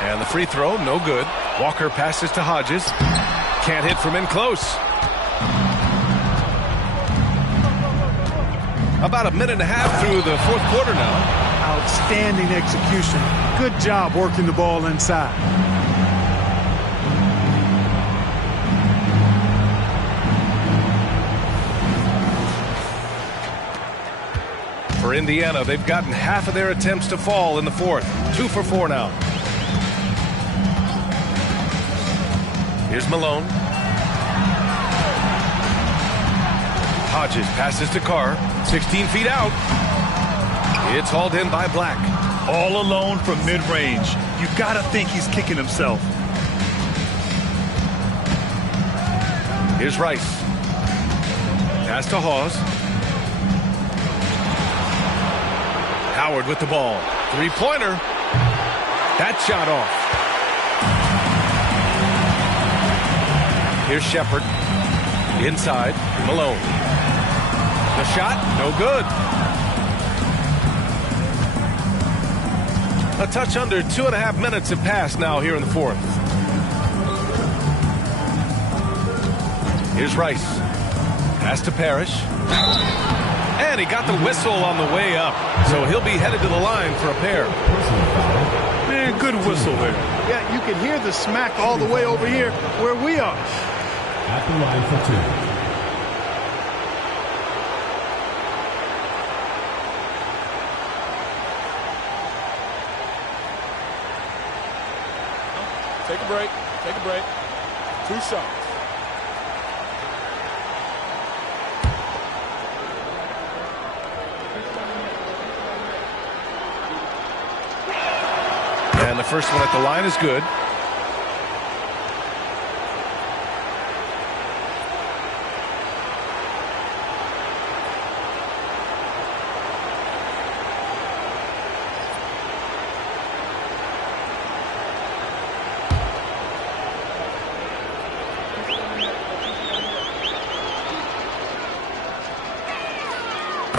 And the free throw, no good. Walker passes to Hodges. Can't hit from in close. About a minute and a half through the fourth quarter now. Outstanding execution. Good job working the ball inside. For Indiana, they've gotten half of their attempts to fall in the fourth. 2 for 4 now. Here's Malone. Hodges passes to Carr. 16 feet out. It's hauled in by Black. All alone from mid-range. You got to think he's kicking himself. Here's Rice. Pass to Hawes. Howard with the ball. Three-pointer. That shot off. Here's Shepard. Inside. Malone. The shot, no good. A touch under 2.5 minutes have passed now here in the fourth. Here's Rice. Pass to Parrish. And he got the whistle on the way up. So he'll be headed to the line for a pair. Man, good whistle there. Yeah, you can hear the smack all the way over here where we are. At the line for 2. Take a break. Take a break. 2 shots. And the first one at the line is good.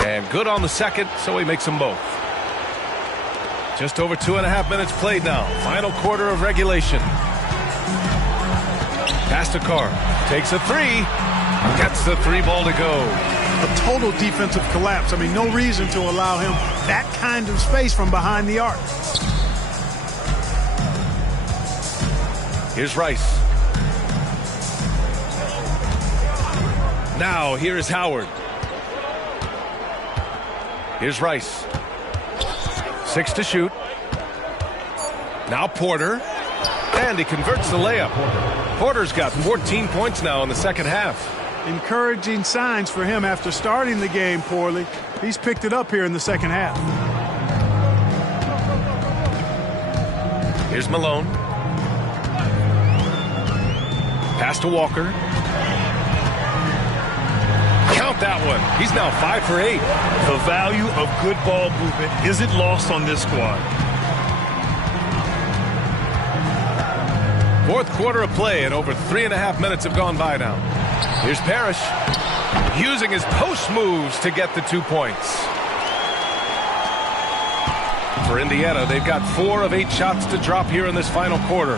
And good on the second, so he makes them both. Just over 2.5 minutes played now. Final quarter of regulation. Pass to Carr. Takes a 3. Gets the 3 ball to go. A total defensive collapse. I mean, no reason to allow him that kind of space from behind the arc. Here's Rice. Now, here is Howard. Here's Rice. 6 to shoot. Now Porter. And he converts the layup. Porter's got 14 points now in the second half. Encouraging signs for him after starting the game poorly. He's picked it up here in the second half. Here's Malone. Pass to Walker. Count that one. He's now 5 for 8. The value of good ball movement isn't lost on this squad. Fourth quarter of play, and over 3.5 minutes have gone by now. Here's Parrish using his post moves to get the 2 points. For Indiana, they've got 4 of 8 shots to drop here in this final quarter.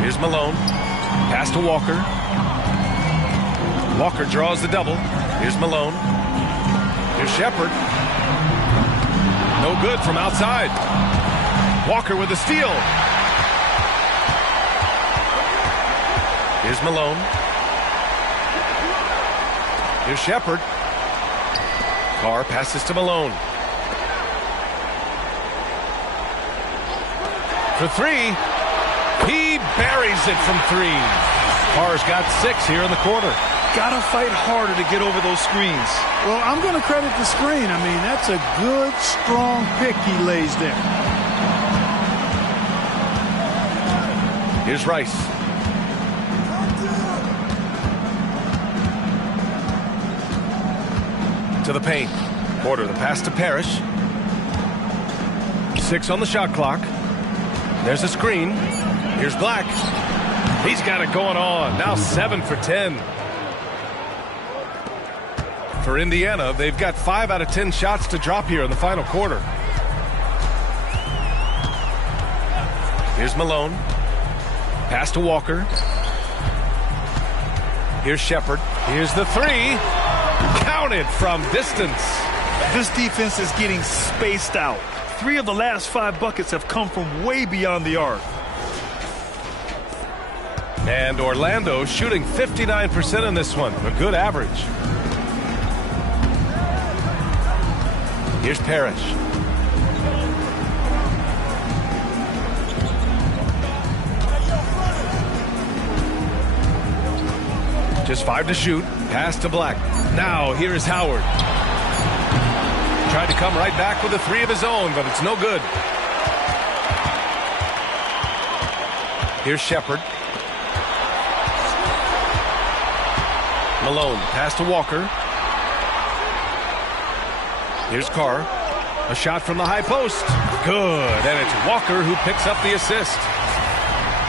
Here's Malone. Pass to Walker. Walker draws the double. Here's Malone. Here's Shepard. No good from outside. Walker with the steal. Here's Malone. Here's Shepard. Carr passes to Malone. For 3. He buries it from 3. Carr's got 6 here in the quarter. Gotta fight harder to get over those screens. Well, I'm going to credit the screen. I mean, that's a good, strong pick he lays there. Here's Rice. To the paint. Porter, the pass to Parrish. 6 on the shot clock. There's a screen. Here's Black. He's got it going on. Now 7 for 10. For Indiana, they've got 5 out of 10 shots to drop here in the final quarter. Here's Malone. Pass to Walker. Here's Shepard. Here's the 3. Counted from distance. This defense is getting spaced out. 3 of the last 5 buckets have come from way beyond the arc. And Orlando shooting 59% in this one. A good average. Here's Parrish. Just 5 to shoot. Pass to Black. Now here is Howard. Tried to come right back with a 3 of his own, but it's no good. Here's Shepard. Malone. Pass to Walker. Here's Carr. A shot from the high post. Good. And it's Walker who picks up the assist.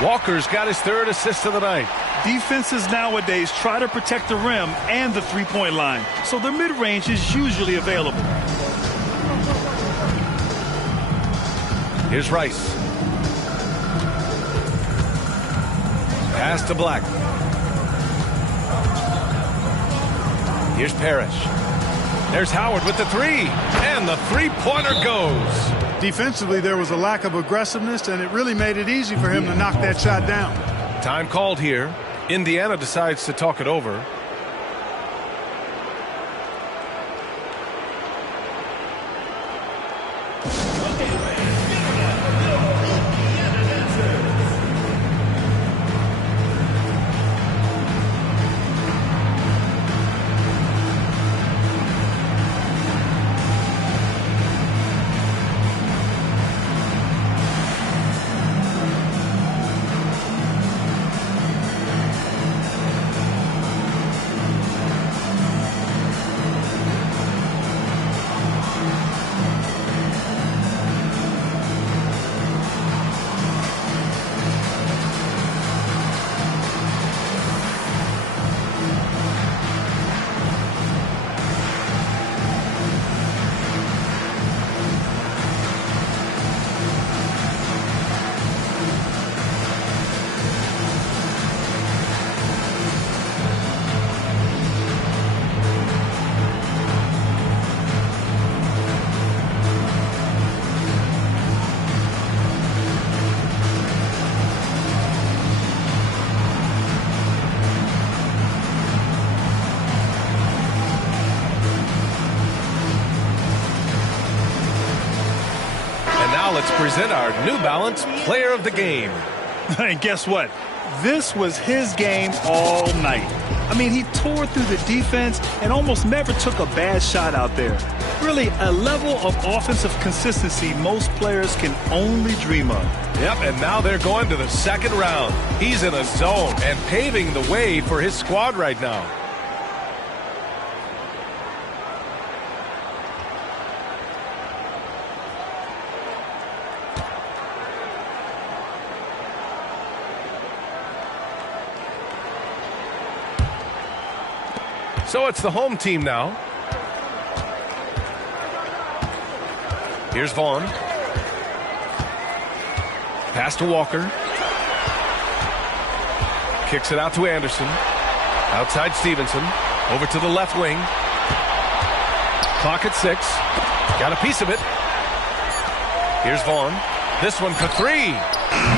Walker's got his 3rd assist of the night. Defenses nowadays try to protect the rim and the three-point line, so the mid-range is usually available. Here's Rice. Pass to Black. Here's Parrish. There's Howard with the 3. And the three-pointer goes. Defensively, there was a lack of aggressiveness, and it really made it easy for him to knock that shot down. Time called here. Indiana decides to talk it over. Now let's present our New Balance Player of the Game. And guess what? This was his game all night. I mean, he tore through the defense and almost never took a bad shot out there. Really, a level of offensive consistency most players can only dream of. Yep, and now they're going to the second round. He's in a zone and paving the way for his squad right now. So it's the home team now. Here's Vaughn. Pass to Walker. Kicks it out to Anderson. Outside Stevenson. Over to the left wing. Clock at 6. Got a piece of it. Here's Vaughn. This one for 3.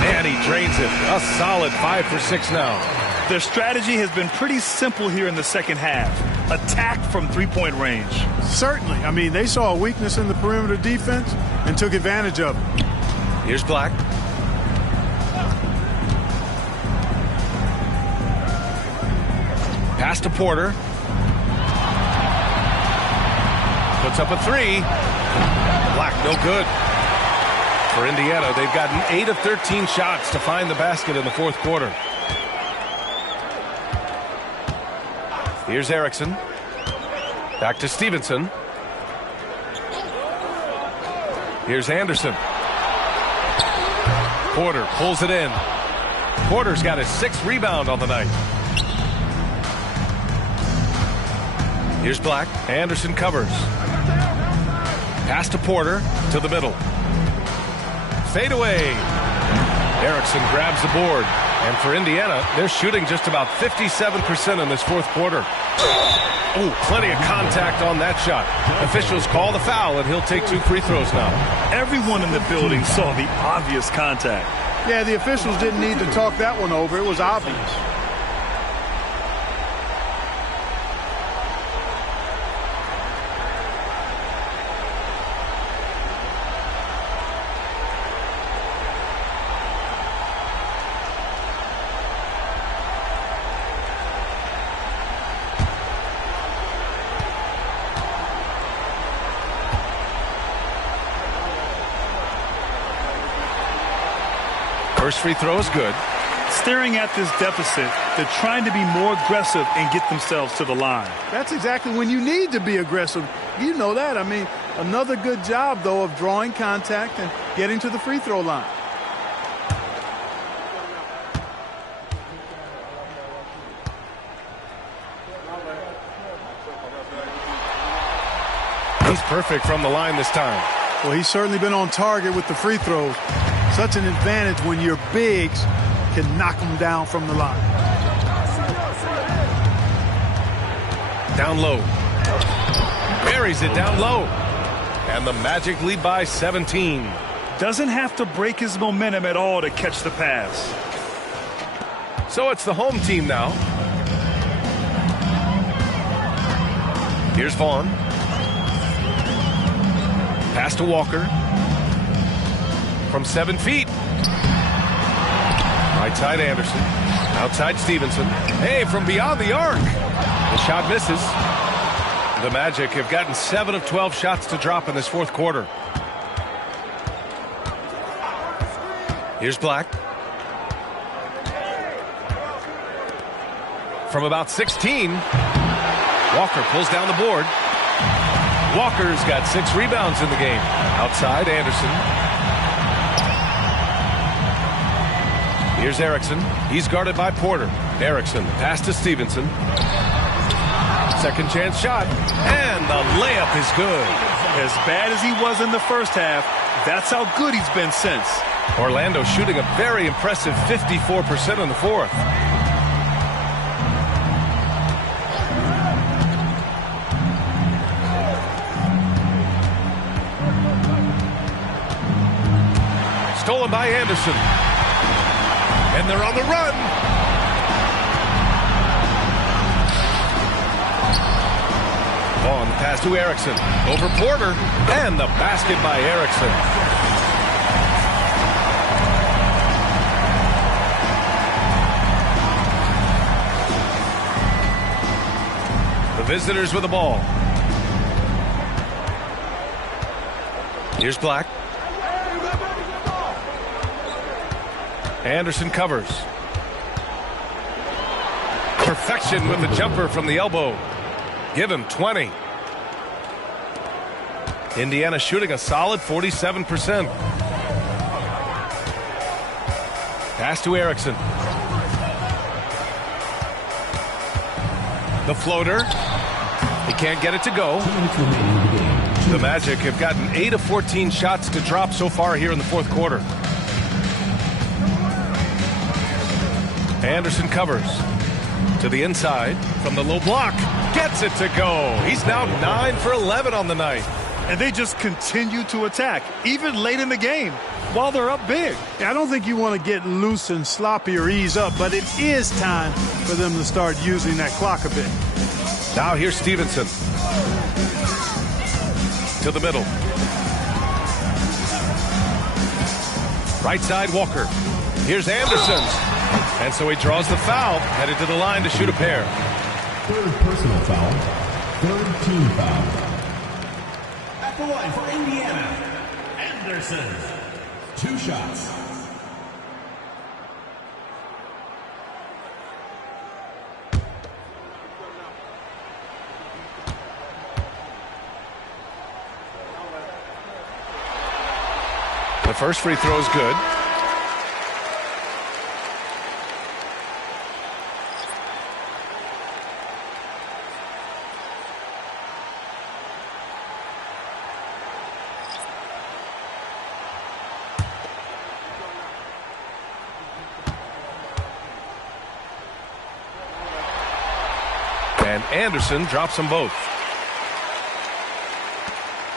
And he drains it. A solid 5 for 6 now. Their strategy has been pretty simple here in the second half. Attack from three-point range. Certainly. I mean, they saw a weakness in the perimeter defense and took advantage of it. Here's Black. Pass to Porter. Puts up a 3. Black, no good. For Indiana, they've gotten 8 of 13 shots to find the basket in the fourth quarter. Here's Erickson. Back to Stevenson. Here's Anderson. Porter pulls it in. Porter's got his 6th rebound on the night. Here's Black. Anderson covers. Pass to Porter to the middle. Fade away. Erickson grabs the board. And for Indiana, they're shooting just about 57% in this fourth quarter. Oh, plenty of contact on that shot. Officials call the foul, and he'll take 2 free throws now. Everyone in the building saw the obvious contact. Yeah, the officials didn't need to talk that one over. It was obvious. First free throw is good. Staring at this deficit, they're trying to be more aggressive and get themselves to the line. That's exactly when you need to be aggressive. You know that. I mean, another good job, though, of drawing contact and getting to the free throw line. He's perfect from the line this time. Well, he's certainly been on target with the free throws. Such an advantage when your bigs can knock them down from the line. Down low. Buries it down low. And the Magic lead by 17. Doesn't have to break his momentum at all to catch the pass. So it's the home team now. Here's Vaughn. Pass to Walker. From 7 feet. Right side Anderson. Outside Stevenson. Hey, from beyond the arc. The shot misses. The Magic have gotten 7 of 12 shots to drop in this fourth quarter. Here's Black. From about 16. Walker pulls down the board. Walker's got 6 rebounds in the game. Outside Anderson. Here's Erickson. He's guarded by Porter. Erickson, pass to Stevenson. Second chance shot. And the layup is good. As bad as he was in the first half, that's how good he's been since. Orlando shooting a very impressive 54% in the fourth. Stolen by Anderson. And they're on the run. Vaughn pass to Erickson. Over Porter. And the basket by Erickson. visitors with the ball. Here's Black. Anderson covers. Perfection with the jumper from the elbow. Give him 20. Indiana shooting a solid 47%. Pass to Erickson. The floater. He can't get it to go. The Magic have gotten 8 of 14 shots to drop so far here in the fourth quarter. Anderson covers. To the inside from the low block. Gets it to go. He's now 9 for 11 on the night. And they just continue to attack, even late in the game, while they're up big. I don't think you want to get loose and sloppy or ease up, but it is time for them to start using that clock a bit. Now here's Stevenson. To the middle. Right side, Walker. Here's Anderson. And so he draws the foul, headed to the line to shoot a pair. Third personal foul. Third team foul. At the line for Indiana, Anderson. 2 shots. The first free throw is good. And Anderson drops them both.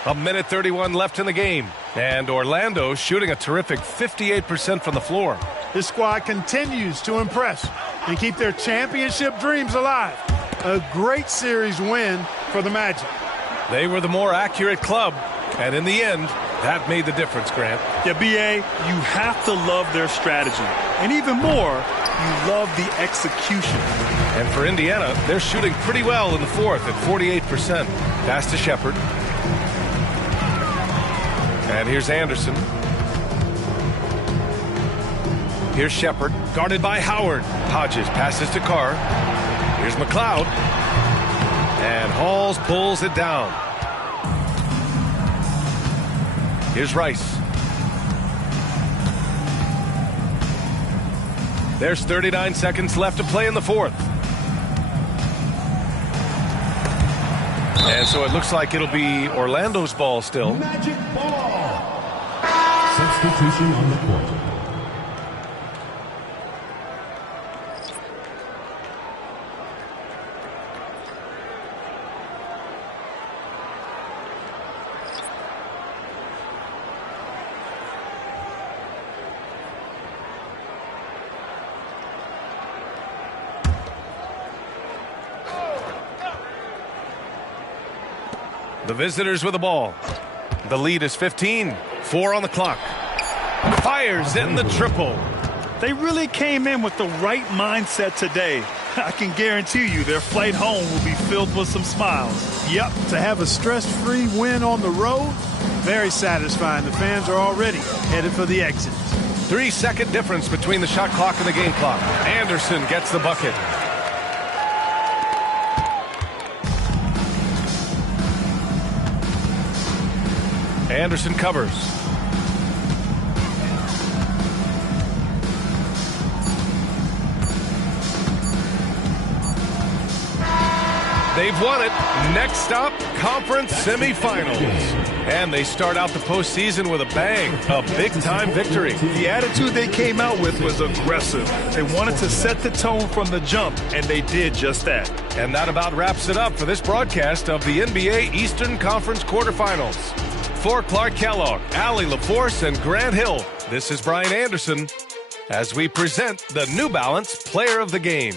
1:31 left in the game. And Orlando shooting a terrific 58% from the floor. This squad continues to impress and keep their championship dreams alive. A great series win for the Magic. They were the more accurate club. And in the end, that made the difference, Grant. Yeah, B.A., you have to love their strategy. And even more, you love the execution. And for Indiana, they're shooting pretty well in the fourth at 48%. Pass to Shepard. And here's Anderson. Here's Shepard, guarded by Howard. Hodges passes to Carr. Here's McLeod. And Halls pulls it down. Here's Rice. There's 39 seconds left to play in the fourth. And so it looks like it'll be Orlando's ball still. Magic ball. Substitution on the court. The visitors with the ball. The lead is 15. 4 on the clock. Fires in the triple. They really came in with the right mindset today. I can guarantee you their flight home will be filled with some smiles. Yep, to have a stress-free win on the road, very satisfying. The fans are already headed for the exit. 3-second difference between the shot clock and the game clock. Anderson gets the bucket. Anderson covers. They've won it. Next stop, conference semifinals. And they start out the postseason with a bang, a big-time victory. The attitude they came out with was aggressive. They wanted to set the tone from the jump, and they did just that. And that about wraps it up for this broadcast of the NBA Eastern Conference quarterfinals. For Clark Kellogg, Allie LaForce, and Grant Hill, this is Brian Anderson as we present the New Balance Player of the Game.